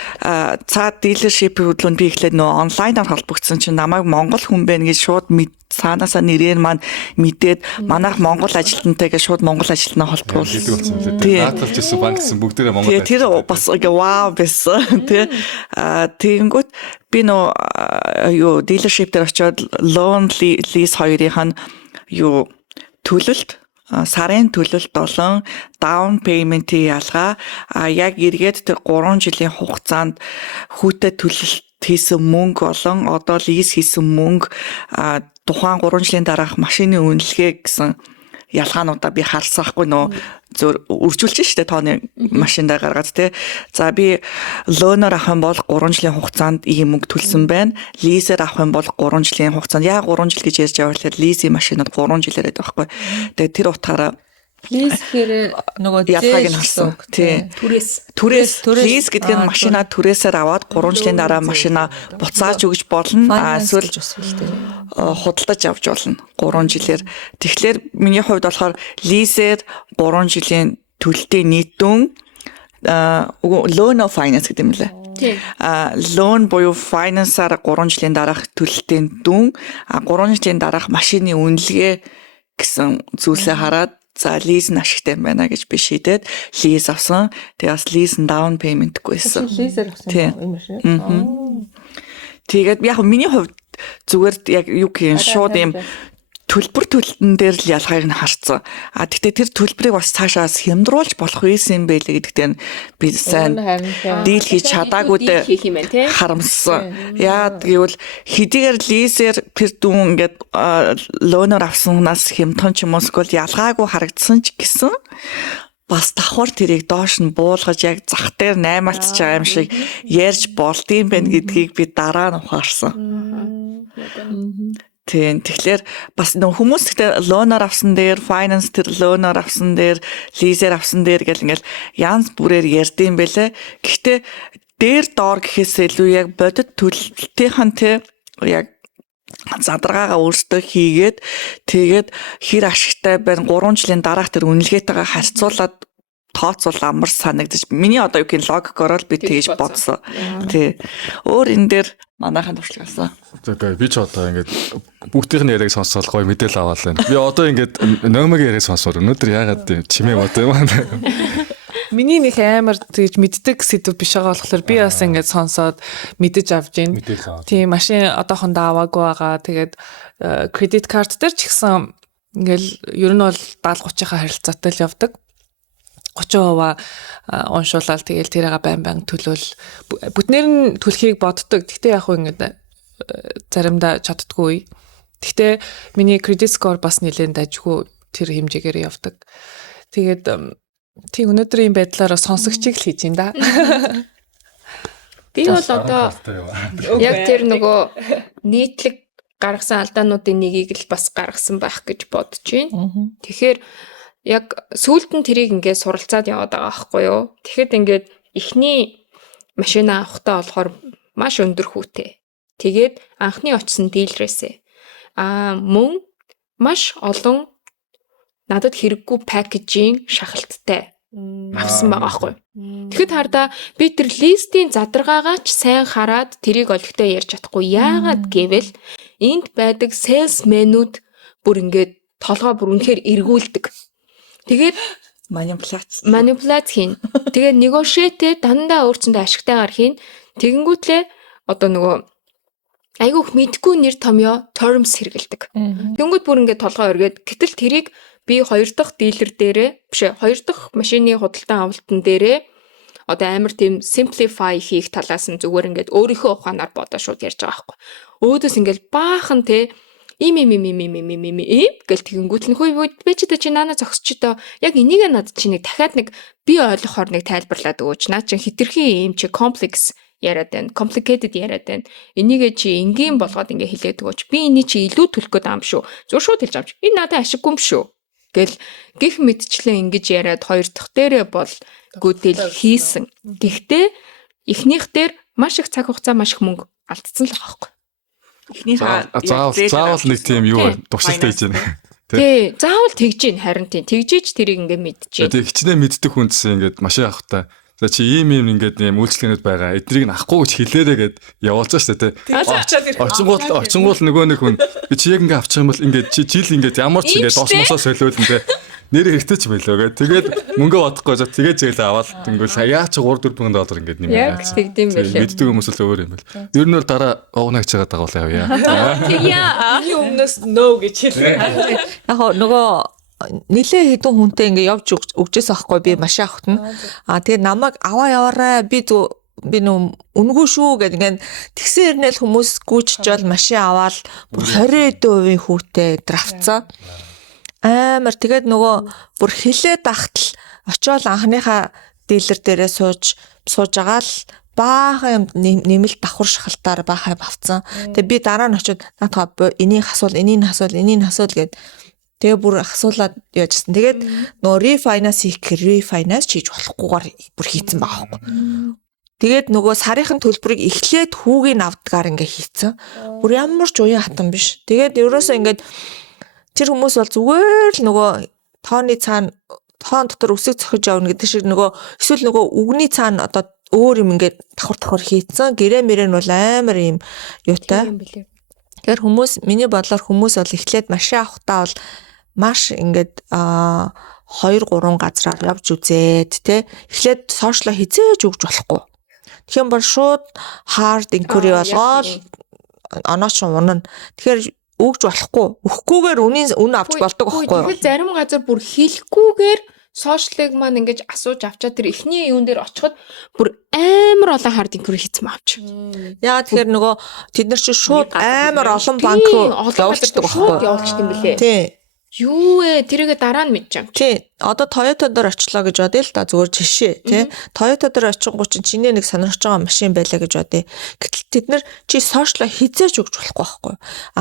цаа дилершип хөдлөнд би ихлээр нөгөө онлайнаар холбогдсон чинь намайг Монгол хүн байна гэж шууд цаанаасаа нэрээр маань мэдээд манайх Монгол ажилтнтай гэж шууд Монгол ажилтнаа холбогдуулсан. Нааталж ирсэн банк гэсэн бүгдээрээ Монгол. Тэр бас вау байсан. Тэгэнгүүт би нөө юу дилершип дээр очиод loan lease хоёрын юу төлөлт сарын төлөлт болон down payment-ийн ялгаа яг эргээд тэр 3 жилийн хугацаанд хүүтэй төлөлт хийсэн мөнгө болон одоо лиз хийсэн мөнгө тухайн 3 жилийн дараах машины үнэлгээ гэсэн ялгаануудаа би харсан хгүй нөө зөөр үржүүлж штэ тооны машиндаа гаргаад те. За би лоноор авах юм бол 3 жилийн хугацаанд ийм мөнгө төлсөн байна. Лизээр авах юм бол 3 жилийн хугацаанд яг 3 жил гэж ярьж байгаа болохоор лизийн машинууд 3 жилээр байдаг байхгүй. Тэгээ тэр утгаараа Лиз гэхээр нөгөө ялгааг нь харсан. Тий. Түрээс лиз гэдэг нь машина түрээсээр аваад 3 жилийн дараа машина буцааж өгч болно. Эсвэл худалдаж авч болно 3 жилээр. Тэгэхээр миний хувьд болохоор лизээр 3 жилийн төлөлтийн нийт дүн loan of finance гэдэг юм лээ. Loan буюу finance-аар 3 жилийн дараах төлөлтийн дүн 3 жилийн дараах машины үнэлгээ гэсэн зүйлсээ хараад за лиз нь ашигтай юм байна гэж би шийдээд лиз авсан. Тэгээ бас лиз down payment-гүйсэн. Лизээр авсан юм шүү. Тэгээд яг миний хувьд зүгээр яг юу гэх юм шууд юм төлбөр төлөлтөн дээр л ялгааг нь харцсан. Гэхдээ тэр төлбөрийг бас цаашаа хямдруулж болох байсан юм байлээ гэдэгтээ би сайн дийл хийж чадаагүй харамссан. Яа гэвэл хэдийгээр лизер тэр дүн ингээд лоноор авсаннаас хямдхан ч юм уу эсвэл ялгаагүй харагдсан ч гэсэн бас давхар тэрийг доош нь буулгаж яг зах дээр наймаалцж байгаа юм шиг ярьж болдсон байх гэдгийг би дараа нь ухаарсан. Тийм. Тэгэхээр бас нөх хүмүүс гэхдээ лоноор авсан дээр, finance тэр лоноор авсан дээр, лизээр авсан дээр гэл ингээл янз бүрээр ярьдсан байлээ. Гэхдээ дээр доор гэхээс илүү яг бодит төлөлтийнхэн те яг задаргаагаа өөрсдөө хийгээд тэгээд хэр ашигтай байна 3 жилийн дараах тэр үнэлгээтэйгээ харьцуулаад тооцвол амар санагдаж миний одоо юу гэх логикоор л би тэгж бодсон. Тий. Өөр энэ дээр манайхан туршлагаасан. Тэгээ би ч одоо ингээд бүгдийнх нь яриаг сонсоод гоё мэдээлэл аваад байна. Би одоо ингээд номогийн яриаг сонсоор өнөөдөр яагаад тийм чимээ бодоо юм. Миний нэг амар тэгж мэддэг сэдв биш байгаа болохоор би бас ингээд сонсоод мэдэж авж гин. Тийм машин одоохондоо аваагүй байгаа. Тэгээд кредит карт дээр ч гэсэн ингээл ер нь бол 70-30-ийнхаа харилцаатай л явдаг. 30% уншуулаад тэгэл тэрийг байн төлөөл бүтнээр нь төлөхийг боддог. Гэхдээ яг хөө ингээд заримдаа чаддгүй. Гэхдээ миний кредит скор бас нэлээд дажгүй тэр хэмжээгээр явдаг. Тэгээд тийм өнөөдрийн байдлаараа сонсогчийг л хийж байна да. Би бол одоо яг тэр нөгөө нийтлэг гаргасан алдаануудын нэгийг л бас гаргасан байх гэж бодож байна. Тэгэхээр яг сүүлд нь тэрийг ингээд суралцаад яваад байгаа байхгүй юу? Тэгэхэд ингээд эхний машина авахтаа болохоор маш өндөр хүүтэй. Тэгээд анхны очсон дилерээсээ мөн маш олон надад хэрэггүй пакэжийн шахалттай авсан байгаа байхгүй. Тэгэхэд хардаа би тэр листийн задаргаагаа ч сайн хараад тэрийг олигтой ярьж чадахгүй. Яагаад гэвэл энд байдаг salesman-ууд бүр ингээд толгой бүр үнэхээр эргүүлдэг. Тэгээд манипуляц хийн. Тэгээд negotiate дандаа өөрчөндөө ашигтайгаар хийн. Тэгэнгүүтлээ одоо нөгөө айгүйх мэдгүй нэр томьёо terms хэрэгэлдэг. Тэнгүүд бүр ингээд толгой өргөд гэтэл тэрийг би 2 дахь дилер дээрээ биш 2 дахь машины худалдан авалтан дээрээ одоо амар тийм simplify хийх талаас нь зүгээр ингээд өөрийнхөө ухаанаар бодоо шууд ярьж байгаа байхгүй. Өөдөөс ингээд баахан те им гэл тэгэнгүүт нь хөөе би ч чи наана зогсч доо яг энийг надад чи нэг дахиад нэг би ойлгохоор нэг тайлбарлаад өгөөч. Наа чи хитрхийн юм чи комплекс яриад байна. Complicated яриад байна. Энийг чи энгийн болгоод ингээ хэлээд өгөөч. Би энийг чи илүү төлөх гээд байгаа юм шүү. Зүгээр шууд хэлж авч. Энэ надад ашиггүй юм шүү. Гэл гих мэдчлэн ингэж яриад 2 дахь дээрээ бол гүдэл хийсэн. Гэхдээ эхнийх дээр маш их цаг хугацаа маш их мөнгө алдсан л байгаа байхгүй. Заавал нэг тийм юу туршилттай хийж байна. Тий, заавал тэгж ийн харин тийм тэгжиж тэрийг ингээ мэдчихээн. Тэгээ хичнээн мэддэг хүнс ингээд машин авахтаа за чи ийм ингээд юм үйлчлэгнүүд байгаа. Эдрийг нь авахгүй гэж хэлээрээ гэд явуулж штэ тий. Очингууд нөгөө нэг хүн чи яг ингээ авчих юм бол ингээд чи жил ингээд ямар ч ингээд дос мосоо солиулна тий. Нэр хэрэгтэй ч байлоо гэ. Тэгээд мөнгө бодохгүй за тэгээд зээл аваад тэнгүүл яа чи 3-4 сая доллар ингээд нэм. Яг тэгдэм байлээ. Мэддэг хүмүүс л өөр юм байл. Ер нь бол дараа огнагч байгаа дагуулаа явъя. Тэгьяа. Миний өмнөөс no гэж хэлээ. Яг нөгөө нилээ хэдэн хүнтэй ингээ явж өгчээс ахгүй би машин авахт нь. Тэгээд намайг аваа яваарай би нөө үнгүй шүү гэдэг ингээ тэгсэн ирнэл хүмүүс гүйчжэл машин аваад бүр 20% хүүтэй драфцсан. Амар тэгээд нөгөө бүр хилээд ахтал очиод анхныхаа дилер дээрээ сууж байгаа л баахан юм нэмэлт давхар шахалтаар баахан авцсан. Тэгээд би дараа нь очиод наатаа энийг асуул гэд тэгээ бүр асуулаад яажсэн. Тэгээд нөгөө refinance хийж болохгүйгээр бүр хийцэн байгаа байхгүй. Тэгээд нөгөө сарынхын төлбөрийг эхлээд хүүгийн авдгаар ингээ хийцэн. Бүр ямар ч уян хатан биш. Тэгээд ерөөсөө ингээд тэр хүмүүс бол зүгээр л нөгөө тоон дотор үсэг цохиж явна гэдэг шиг нөгөө эсвэл нөгөө үгний цаана одоо өөр юм ингээд давхар хийцэн. Гэрээ мэрэн бол амар юм юутай. Тэгэхээр миний бодлоор хүмүүс бол эхлээд машин авахтаа бол маш ингээд 2-3 газраар явж үзээд те эхлээд сошиал хизээж өгж болохгүй. Тэгэхээр бол шууд hard inquiry болгоод онооч унана. Тэгэхээр өгж болохгүй. Өгөхгүйгээр үн авч болдог байхгүй юу? Тэгэхээр зарим газар бүр хэлэхгүйгээр сошиалыг маань ингэж асууж авчаа тэр эхний юун дээр очиход бүр амар олон hard inquiry хийцэн авч. Яа тэгэхээр нөгөө тэд нар чи шууд амар олон банк руу явуулчихдаг байхгүй юу? Явуулчихдаг юм билээ. Тий. Юу тэрийгэ дараа нь мэдчихэм. Тий. Одоо Toyota дээр очлоо гэж бодъё л да зүгээр жишээ тий. Toyota дээр очингуу чиний нэг сонирхож байгаа машин байлаа гэж бодъё. Гэтэл тэд нар чи сошиал хизээч өгч болохгүй байхгүй.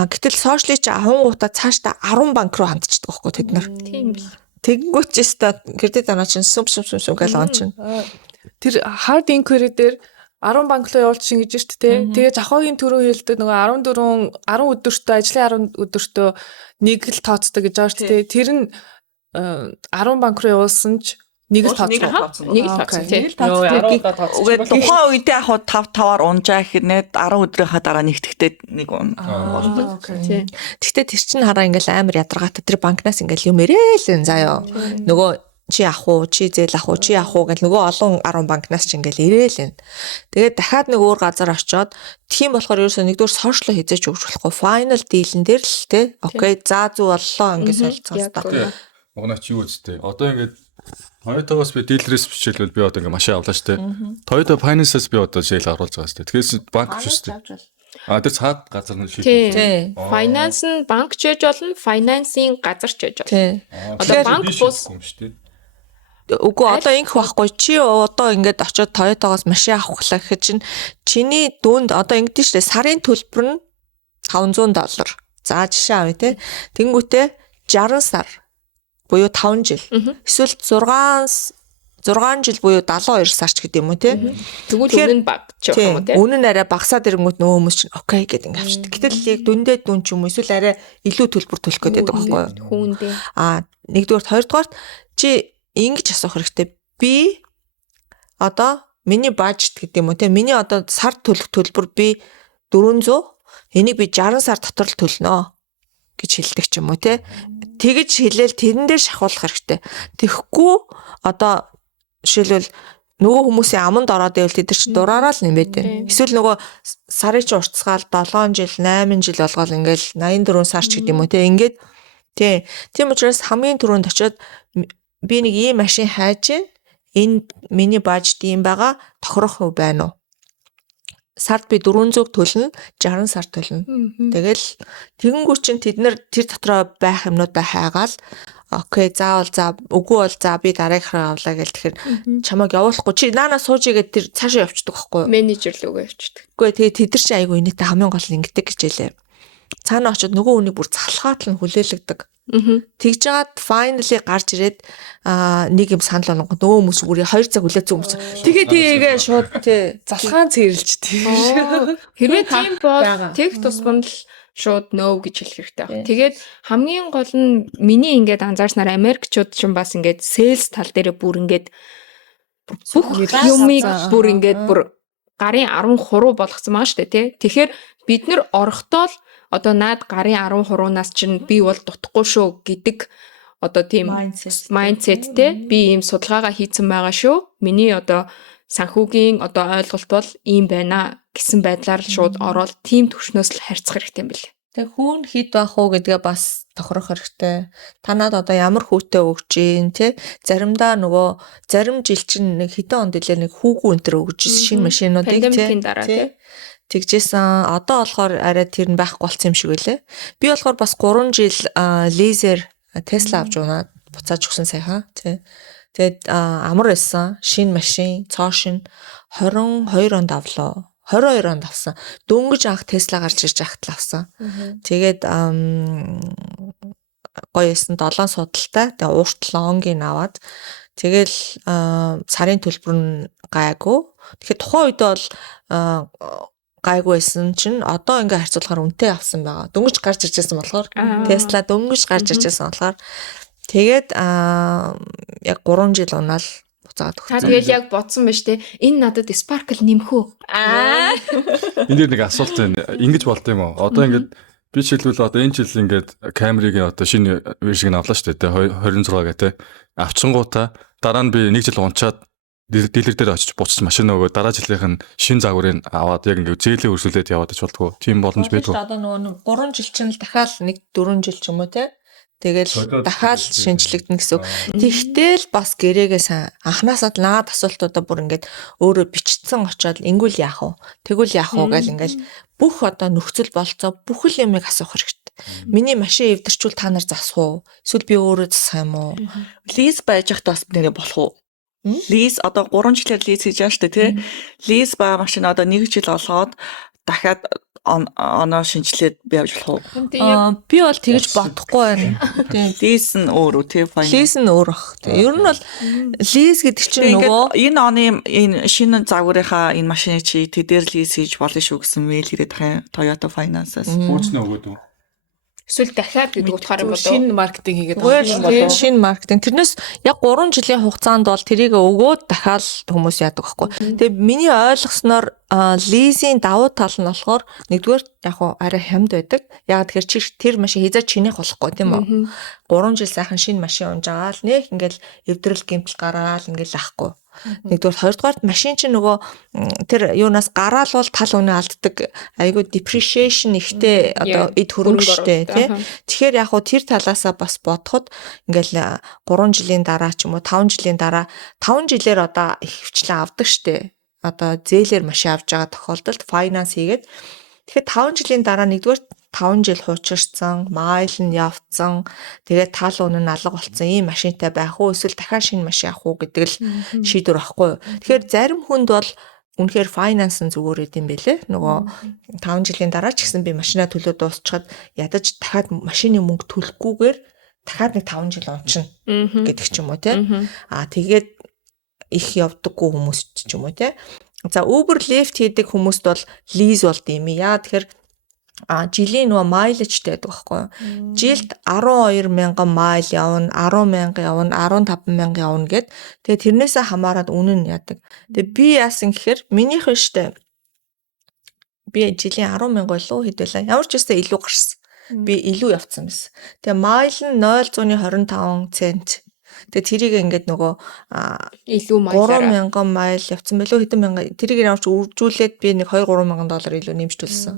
Гэтэл сошиалыг чи авангуудаа цаашдаа 10 банк руу хандчихдаг байхгүй тэд нар. Тийм бил. Тэгэнгүүт ч өста кредит анаа чинь сүм гэж он чинь. Тэр hard inquiry дээр 10 банк руу явуулчихин гэж шүү дээ. Тэгээ зохиогийн төрөө хэлдэг нөгөө 10 өдөртөө ажлын 10 өдөртөө нэг л тооцдог гэж байгаа шүү дээ. Тэр нь 10 банк руу явуулсан ч Нэг л тооцоо. Нэг л тооцсон тий. Уг тухайн үедээ яг 5-5-аар унжаа гэхнээ 10 өдрийнхаа дараа нэгтгэхдээ нэг ун. Тий. Гэхдээ тэр чинь хараа ингээл амар ядаргаатай тэр банкнаас ингээл юм ирээл заяа. Нөгөө чи авах уу, чи зээл авах уу, чи авах уу гэл нөгөө олон 10 банкнаас ч ингээл ирээл. Тэгээд дахиад нэг өөр газар очиод тийм болохоор ерөөсөө нэгдүгээр сошиал хийжээч өгч болохгүй. Final deal-н дээр л те. Окей, за зүг боллоо ингээд солилцоос та. Угнаа чи юу үстэй. Одоо ингээд Toyota-гоос би дилерээс бичээлбэл би одоо ингээд машин авлаа штэ. Toyota Finance-аас би одоо зээл оруулж байгаа штэ. Тэгэхээр банк биш штэ. Тэр цаад газар нь шийдэх. Тий. Finance нь банк ч яж болно, finance-ийн газар ч яж болно. Тий. Одоо банк бус юм штэ. Үгүй одоо ингэх байхгүй. Чи одоо ингээд очиод Toyota-гоос машин авахлаа гэхэд чинь чиний дүнд одоо ингэдэж штэ сарын төлбөр нь $500. За жишээ авъя те. Тэнгүүтээ 60 сар буюу 5 жил. Эсвэл 6 жил буюу 72 сар ч гэдэг юм уу те. тэгвэл үнэн баг ч юм уу те. Үнэн арай багасаад ирэнгүүт нөгөө хүмүүс чинь окей гэдэг ингээд авчдаг. Гэтэл яг дүндээ дүн ч юм уу эсвэл арай илүү төлбөр төлөх гэдэг байхгүй юу? Хүүндээ. Нэгдүгээр хоёрдугаар чи ингэж асуух хэрэгтэй. Би одоо миний бажет гэдэг юм уу те. Миний одоо сар төлөх төлбөр би 400. Энийг би 60 сар дотор л төлнө гэж хэлдэг ч юм уу те. Тэгэж хэлээл тэрэн дээр шахуулах хэрэгтэй. Тэгэхгүй одоо жишээлбэл нөгөө хүмүүсийн аманд ороод байвал тэд чинь дураараа л нэмээд байна. Эсвэл нөгөө сарын ч уртсгаал 7 жил 8 жил болгоол ингээл 84 сар ч гэдэг юм уу те. Ингээд тий. Тийм учраас хамгийн түрүүнд очиод би нэг ийм машин хайж байна. Энэ миний бажет ийм байгаа. Тохирох уу байна уу? Сард би 400 төлнө, 60 сар төлнө. Тэгэл тэгэнгүүт чинь тэд нэр тэр дотроо байх юмнуудаа хайгаал окей заавал за үгүй бол за би дараагийнхаа авлаа гэл тэгэхээр чамайг явуулахгүй чи наанаа суужигээд тэр цаашаа явчихдаг байхгүй юу? Менежер лүгээ явчихдаг. Үгүй тэгээ тэд нар чи айгу инээтэй хамгийн гол нь ингэдэг гэж хэлээ. Цаана очиод нөгөө хүнийг бүр залхаат л хүлээлгдэг. Тэгж жагаад finally гарч ирээд нэг юм санал болгоо нөгөө хүмүүс бүрий 2 цаг хүлээц юм. Тэгээ шууд тий Залхаан цэрлж тийм. Хэрвээ тийм бол тех тусманд л шууд no гэж хэлэх хэрэгтэй байна. Тэгээд хамгийн гол нь миний ингээд анзаарснаар Америкчууд ч бас ингээд sales тал дээр бүр ингээд бүх юмыг бүр ингээд бүр гарын 13 болгоцсон маа штэ тий. Тэгэхээр бид нэр орохдоо л одоо наад гарын 13-наас чинь би бол дутхгүй шүү гэдэг одоо тийм mindsetтэй би ийм судалгаагаа хийцэн байгаа шүү. Миний одоо санхүүгийн одоо ойлголт бол ийм байна гэсэн байдлаар шууд ороод тийм төвшнөөс л харьцах хэрэгтэй юм билээ. Тэг хүүн хід байх уу гэдгээ бас тохирох хэрэгтэй. Танад одоо ямар хүүтэй өгч гин те заримдаа нөгөө зарим жил чинь нэг хэдэн онд илээ нэг хүүгүү энэ төр өгж шинэ машинуудыг Пандемикийн дараа те тэгжсэн. Одоо болохоор арай тэр нь байхгүй болсон юм шиг үлээ. Би болохоор бас 3 жил лизер Tesla авч унаад буцааж өгсөн сайхан тий. Тэгээд амар байсан. Шинэ машин, цоо шин 22 онд авлаа. 22 онд авсан. Дөнгөж анх Tesla гарч ирж ахт л авсан. Тэгээд гоё эсэн 7 судалтай. Тэгээд уурт лонгийн аваад тэгэл сарын төлбөр нь гайгүй. Тэгэхээр тухайн үед бол гайгүй байсан чинь одоо ингээ харьцуулахаар үнэтэй авсан байгаа. Дөнгөж гарч иржсэн болохоор Tesla дөнгөж гарч иржсэн болохоор тэгээд яг 3 жил унаал буцаад өгсөн. Тэгэл яг бодсон байж тээ энэ надад Sparkle нэмхүү. Энд дээр нэг асуулт байна. Ингэж болд юм уу? Одоо ингээд би жишээлбэл одоо энэ жил ингээд Camry-гийн одоо шинэ вершиг нь авлаа шүү дээ. 26 гэдэг. Авчингуудаа дараа нь би 1 жил унчаад дилер дээр очиж буцаж машин өгөө дараа жилийнх нь шин загварыг аваад яг ингээ зээлээ өрсүүлээд яваад ч болдгоо. Тийм боломж байдгүй. Одоо нөгөө 3 жил чинь л дахиад нэг 4 жил ч юм уу те. Тэгэл дахиад шинжлэгдэнэ гэсэн. Тэгтэл бас гэрээгээ сайн анханасаа л наад асуултуудаа бүр ингээд өөрөө бичсэн очоод ингүүл яах вэ? Тэгвэл яах вэ гэл ингээл бүх одоо нөхцөл болцоо бүх л юмыг асуух хэрэгтэй. Миний машин эвдэрчүүл та нар засах уу? Эсвэл би өөрөө засах юм уу? Лиз байж захт бас нэрээ болох уу? Лиз одоо 3 жилээр лиз хийж байгаа шүү дээ тий. Лиз ба машин одоо 1 жил олгоод дахиад оноо шинжилээд би явж болох уу? Би бол тэгж бодохгүй байна. Тийм. Лиз нь өөр үү тий. Лиз нь өөр бах. Ер нь бол лиз гэдэг чинь нөгөө энэ оны энэ шинэ загварынхаа энэ машиныг чи тэдээр лиз хийж болно шүү гэсэн мэйл ирээд байгаа Toyota Finance-аас. Хууцнаа өгөөд үү? Эсвэл дахиад гэдэг утгаар юм болов. Шинэ маркетинг хийгээд Үгүй байгаа юм л болов. шинэ маркетинг. Тэрнээс яг 3 жилийн хугацаанд бол тэрийг өгөөд дахиад хүмүүс яадаг байхгүй. Тэгээ миний ойлгосноор лизийн давуу тал нь болохоор нэгдүгээр яг хуу арай хямд байдаг. Яг тэгэхээр чи тэр машин хязгаар чинийх болохгүй тийм үү? 3 жил сайхан шинэ машин унж байгаа л нэг ингээл эвдрэл гэмтэл гараал ингээл ахгүй. Нэгдүгээр хоёрдугаарт машин чинь нөгөө тэр юунаас гараал бол тал үнэ алддаг. Айгу depreciation ихтэй одоо эд хөрөнгө штэ тий. Тэгэхээр яг хуу тэр талаасаа бас бодоход ингээл 3 жилийн дараа ч юм уу 5 жилийн дараа 5 жилээр одоо их хвчлэн авдаг штэ. Одоо зээлэр машин авч байгаа тохиолдолд finance хийгээд тэгэхээр 5 жилийн дараа нэгдүгээр 5 жил хуучирсан, майл нь явцсан, тэгээд тал үнэ нь алга болсон ийм машинтай байх уу эсвэл дахиад шинэ машин авах уу гэдэг л шийдвэр байхгүй юу. Тэгэхээр зарим хүнд бол үнэхээр finance нь зүгээр идэм байлээ. Нөгөө 5 жилийн дараа ч гэсэн би машинаа төлөө дуусчихад ядаж дахиад машины мөнгө төлөхгүйгээр дахиад нэг 5 жил унчна гэдэг ч юм уу тий. Тэгээд их явдаггүй хүмүүс ч юм уу тий. За Uber Lyft хийдэг хүмүүст бол lease болд юм яа тэгэхээр жилийн нөгөө майлжтэй байдаг байхгүй юу? Жилд 12,000 майл явна, 10,000 явна, 15,000 явна гэд. Тэгээ тэрнээсээ хамаарат үнэн нь яадаг. Тэгээ би яасан гэхээр минийх нь штэ. Би жилийн 10,000 болов хэд байлаа. Ямар ч үстэй илүү гарсан. Би илүү явцсан байсан. Тэгээ майл нь 0.25 цент. Тэгээ тэрийг ингээд нөгөө илүү майлаараа 3,000 майл явцсан байлоо хэдэн мянган тэрийг ямар ч үржүүлээд би нэг 2-3 мянган доллар илүү нэмжтүүлсэн.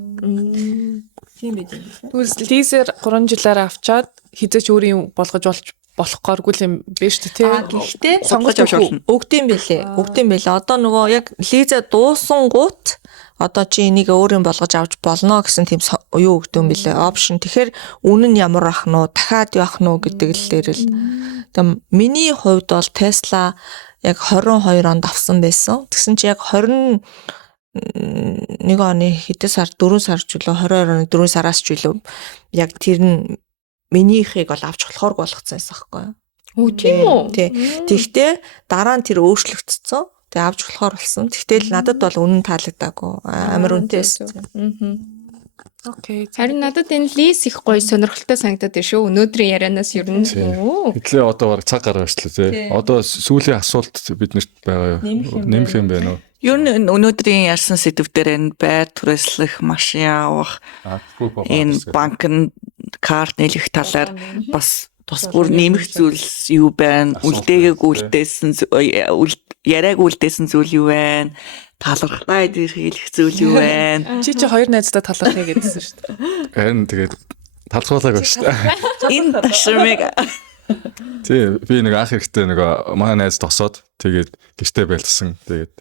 Тийм байт юм. Тэгвэл лизер 3 жилээр авчаад хизээч өөрийн болгож болохгүйгүй юм биш үү те. Гэхдээ Сонгож авч болно. өгдөм байлээ. Өгдөм байлээ. Одоо нөгөө яг лиза дуусан гут одоо чи энийг өөрийн болгож авч болно гэсэн тийм юу өгдөм байлээ. Опшн. Тэгэхээр үнэн нь ямар ах нь уу, дахиад явах нь уу гэдэг л дээр л. Тэгээ миний хувьд бол Tesla яг 22 онд авсан байсан. Тэгсэн чи яг 21 оны хэдэн сар 4 сар ч үлээ 22 оны 4 сараас ч үлээ яг тэр нь минийхийг бол авч болохоор болгоцсон байсан байхгүй юу? Үгүй тийм үү? Тий. Тэгтээ дараа нь тэр өөрчлөгдсөн. Тэгээ авч болохоор болсон. Тэгтэл надад бол үнэн таалагдаагүй. Амар үнэтэй байсан. Окей. Харин надад энэ лиз их гоё сонирхолтой санагдаад байна шүү. Өнөөдрийн ярианаас ер нь. Хэдлээ одоо баг цаг гараа өчлөө тий. Одоо сүүлийн асуулт биднэрт байгаа юу? Нэмэх юм байна уу? Юу н өнөөдрийн ярьсан сэдв дээр энэ байр түрээслэх, машин авах, энэ банкн карт нэлэх талаар бас тус бүр нэмэх зүйл юу байна? Үлдээгээг үлдээсэн яриаг үлдээсэн зүйл юу байна? Талархлаа илэрхийлэх зүйл юу байна? Чи хоёр найздаа талархъя гэдсэн шүү дээ. Харин тэгээд талхуулаагүй шүү дээ. Энэ ташрамыг Тий, би нэг анх ихтэй нэг манай найз тосоод тэгээд гэртээ байлсан. Тэгээд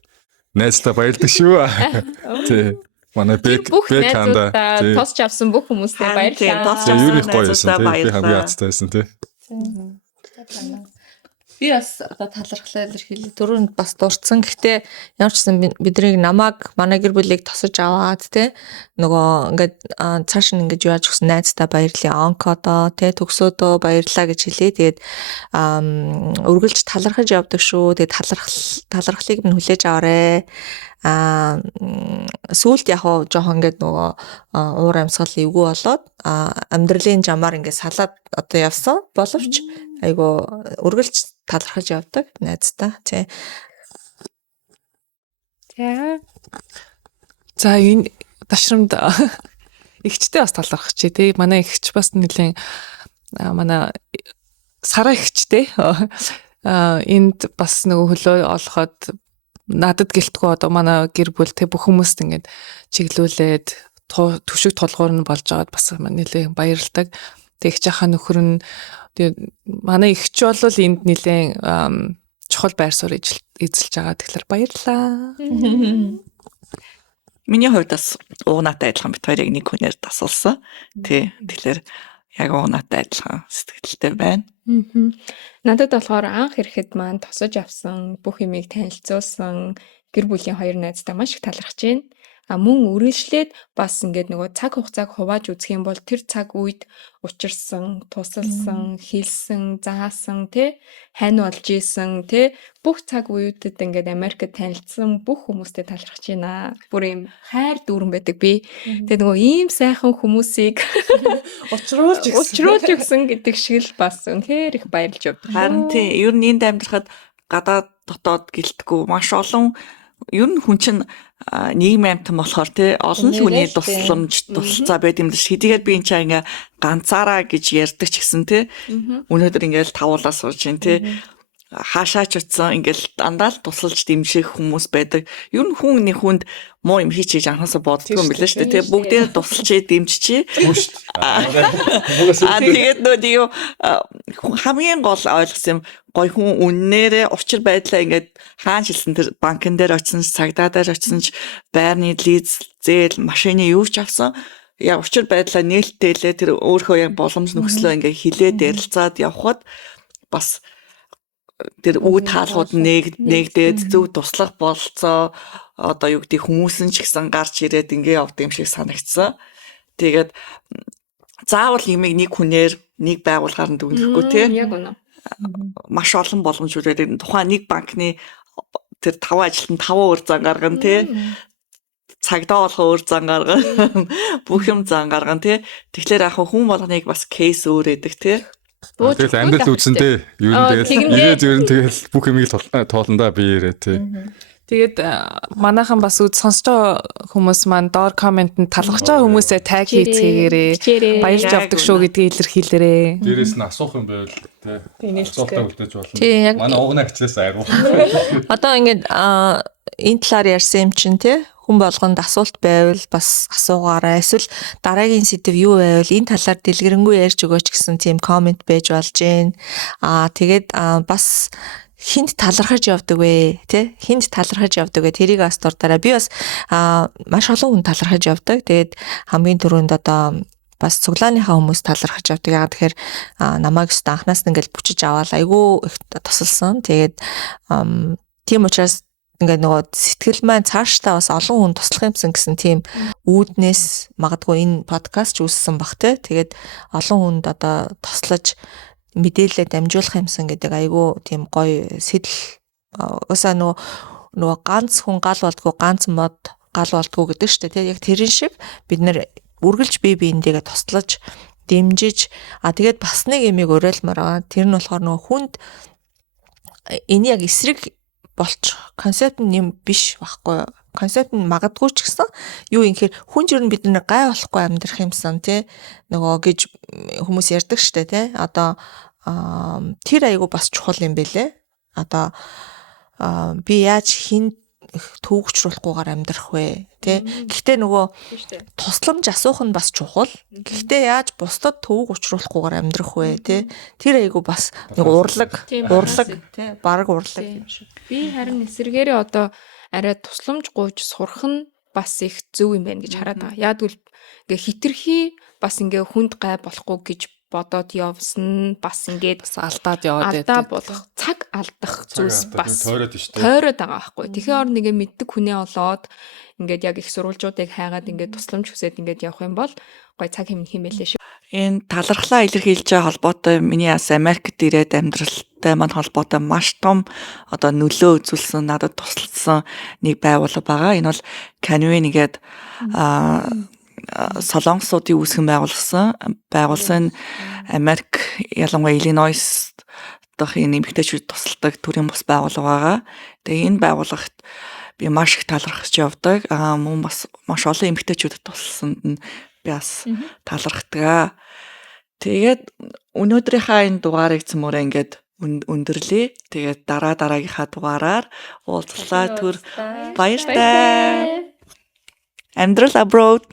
найздаа баярлдаг шүү. Тий. Манай бэк ханда тосч авсан бүх хүмүүстээ баярлалаа. тий, юу их гоё байсан тий. Би хамгийн азтай байсан тий. Би бас одоо талархлаа илэрхийлээ. Дөрөнд бас дурдсан. Гэхдээ ямар ч гэсэн бидний намайг манай гэр бүлийг тосож аваад те нөгөө ингээд цааш нь ингээд яаж өгсөн найздаа баярлалаа. Онкодоо те төгсөөдөө баярлалаа гэж хэлээ. Тэгээд үргэлж талархаж явдаг шүү. Тэгээд талархлыг минь хүлээж аваарэ. Сүүлд яг хоо жоохон ингээд нөгөө уур амьсгал эвгүй болоод амьдралын жамаар ингээд салаад одоо явсан боловч айгу үргэлж талархаж явдаг найздаа тий. За энэ ташрамд эгчтэй бас талархах чи тий. Манай эгч бас нэлийн манай сараа эгчтэй энд бас нөгөө хөлөө олоход надад гэлтгүй одоо манай гэр бүл тэг бүх хүмүүст ингээд чиглүүлээд түшиг толгуур нь болж байгаад бас нэлээ баярлдаг. Тэг жахаа нөхөр нь тэг манай эгч бол энд нэлээ чухал байр суурь эзэлж байгаа. Тэгэхээр баярлалаа. миний хувьд бас уунаатай адилхан бит хоёрыг нэг хүнээр дасуулсан. Тий. Тэгэхээр яг уунаатай адилхан сэтгэлтэй байна. Надад болохоор анх ирэхэд маань тосож авсан бүх юмыг танилцуулсан гэр бүлийн хоёр найздаа маш их талархаж байна. Мөн үргэлжлээд бас ингээд нөгөө цаг хугацааг хувааж үзэх юм бол тэр цаг үед учирсан, тусалсан, хэлсэн, заасан хань болж исэн бүх цаг үеүүдэд ингээд Америкт танилцсан бүх хүмүүстэй талархаж байна. Бүр юм хайр дүүрэн байдаг би. Тэгээ нөгөө ийм сайхан хүмүүсийг Учруулж өгсөн гэдэг шиг л бас үнэхээр их баярлж явдаг. Харин тийм ер нь энд амьдрахад гадаад дотоод гэлтгүү маш олон ер нь хүн чинь нийгмийн амтан болохоор олон л хүний тусламж тусалцаа байд юм л ш. Хэдийгээр би энэ чаа ингээ ганцаараа гэж ярьдаг ч гэсэн өнөөдөр ингээл тавуулаа сууж чинь хаашаач утсан ингээл дандаа л тусалж дэмжих хүмүүс байдаг. Ер нь хүн нэг хүнд муу юм хийж анхаасаа боддог юм билээ шүү дээ. Бүгдээ тусалчээ дэмжчихээ. Тэгээд нөгөө хамгийн гол ойлгосон юм гой хүн үннээрээ учир байдлаа ингээд хаан шилсэн тэр банкн дээр очсон ч цагдаа дээр очсон ч байрны лиз зээл машины юу ч авсан учир байдлаа нээлттэйлээ тэр өөрөө боломж нөхцлөө ингээд хилээд ярилцаад явхад бас тэр үг таалгууд нэгдээд зөв туслах болцоо одоо юу гэдэг хүмүүс нь ч гэсэн гарч ирээд ингээ явд юм шиг санагдсан. Тэгээд заавал юмыг нэг хүнээр нэг байгууллагаар нь дүгнэхгүй Яг үнэ. Маш олон боломж үлдээд тухайн нэг банкны тэр 5 ажилтнанд 5 өөр зан гаргана цагдаа болох өөр зан гаргана бүх юм зан гаргана тэгэхээр яг хүн болгоныг бас кейс өөр эдэг Тэгэл амьдрал үзэндээ юу нэг тэгэл бүх юмыг тоолондоо би яриа Тэгээд манайхан бас сонсож байгаа хүмүүс маань доор комментэнд талхаж байгаа хүмүүсээ таг хийцгээгээрээ баярлж авдаг шүү гэдгийг илэрхийлээрээ. Дээрээс нь асуух юм байвал асуултаа үлдээж болно. Манай угнаа хчлээс айгуу. Одоо ингээд энэ талаар ярьсан юм чинь хүн болгонд асуулт байвал бас асуугаарай. Эсвэл дараагийн сэдв юу байвал энэ талаар дэлгэрэнгүй ярьж өгөөч гэсэн тийм комент байж болж гин. Тэгээд бас хинт талархаж явдаг вэ хинт талархаж явдаг вэ тэрийг бас дуртаараа би бас маш олон хүн талархаж явдаг. Тэгээд хамгийн түрүүнд одоо бас цуглааныхаа хүмүүс талархаж явдаг. Яагаад тэгэхээр намайг өстө анханаас нь ингээл бүчиж аваад айгүй их тусалсан. Тэгээд тийм учраас ингээд нөгөө сэтгэл маань цаашдаа бас олон хүн туслах юмсан гэсэн тийм үүднээс магадгүй энэ подкаст ч үүссэн бах тэгээд олон хүнд одоо туслаж мэдээлэлээ дамжуулах юмсан гэдэг айгүй тийм гоё сэтэл уусаа нөгөө ганц хүн гал болдгоо ганц мод гал болдгоо гэдэг шүү дээ. Яг тэрэн шиг бид нэр үргэлж бие биендээ туслаж дэмжиж тэгээд бас нэг юмыг уриалмаар байгаа. Тэр нь болохоор нөгөө хүнд энэ яг эсрэг болч концепт юм биш байхгүй. Концепт нь магадгүй ч гэсэн юу юм гэхээр хүн жир нь бид нар гай болохгүй амьдрах юмсан нөгөө гэж хүмүүс ярьдаг штэ одоо тэр айгу бас чухал юм бэлээ. Одоо би яаж хин төвөгчлүүлэхгүйгээр амьдрах вэ гэхдээ нөгөө тусламж асуух нь бас чухал. Гэхдээ яаж бусдад төвөг учруулахгүйгээр амьдрах вэ тэр айгу бас нэг урлаг баг урлаг юм шиг. Би харин эсэргээрээ одоо арай тусламж гуйж сурах нь бас их зөв юм байна гэж хараад байгаа. Яагвал ингээ хитрхи бас ингээ хүнд гай болохгүй гэж бодоод явсан бас ингээд бас алдаад яваад алдаа болох цаг алдах зүйлс бас тойроод шүү дээ. Тойроод байгаа байхгүй. Тэгэхээр нэгэ мэддэг хүнээ олоод ингээд яг их сурвалжуудыг хайгаад ингээд тусламж хүсээд ингээд явах юм бол гой цаг хэмнэх юм байлээ шүү. Энэ талархлаа илэрхийлж байгаа холбоотой миний бас Америкт ирээд амьдралтай маань холбоотой маш том одоо нөлөө үзүүлсэн надад тусалсан нэг байгууллага байгаа. Энэ бол Canwin гэдэг солонгосуудын үүсгэн байгуулсан Америк ялангуяа Иллинойс дахь нэмэгтэйчүүд тусалдаг төрийн бус байгууллага байгаа. Тэгээ энэ байгууллагт би маш их талархаж явдаг. Мөн бас маш олон эмэгтэйчүүдэд тусалсанд нь би бас талархдаг. Тэгээд өнөөдрийнхаа энэ дугаарыг цөмөрөө ингээд өндөрлөө. Тэгээд дараагийнхаа дугаараар уулзлаа түр баяртай. Амьдрал abroad.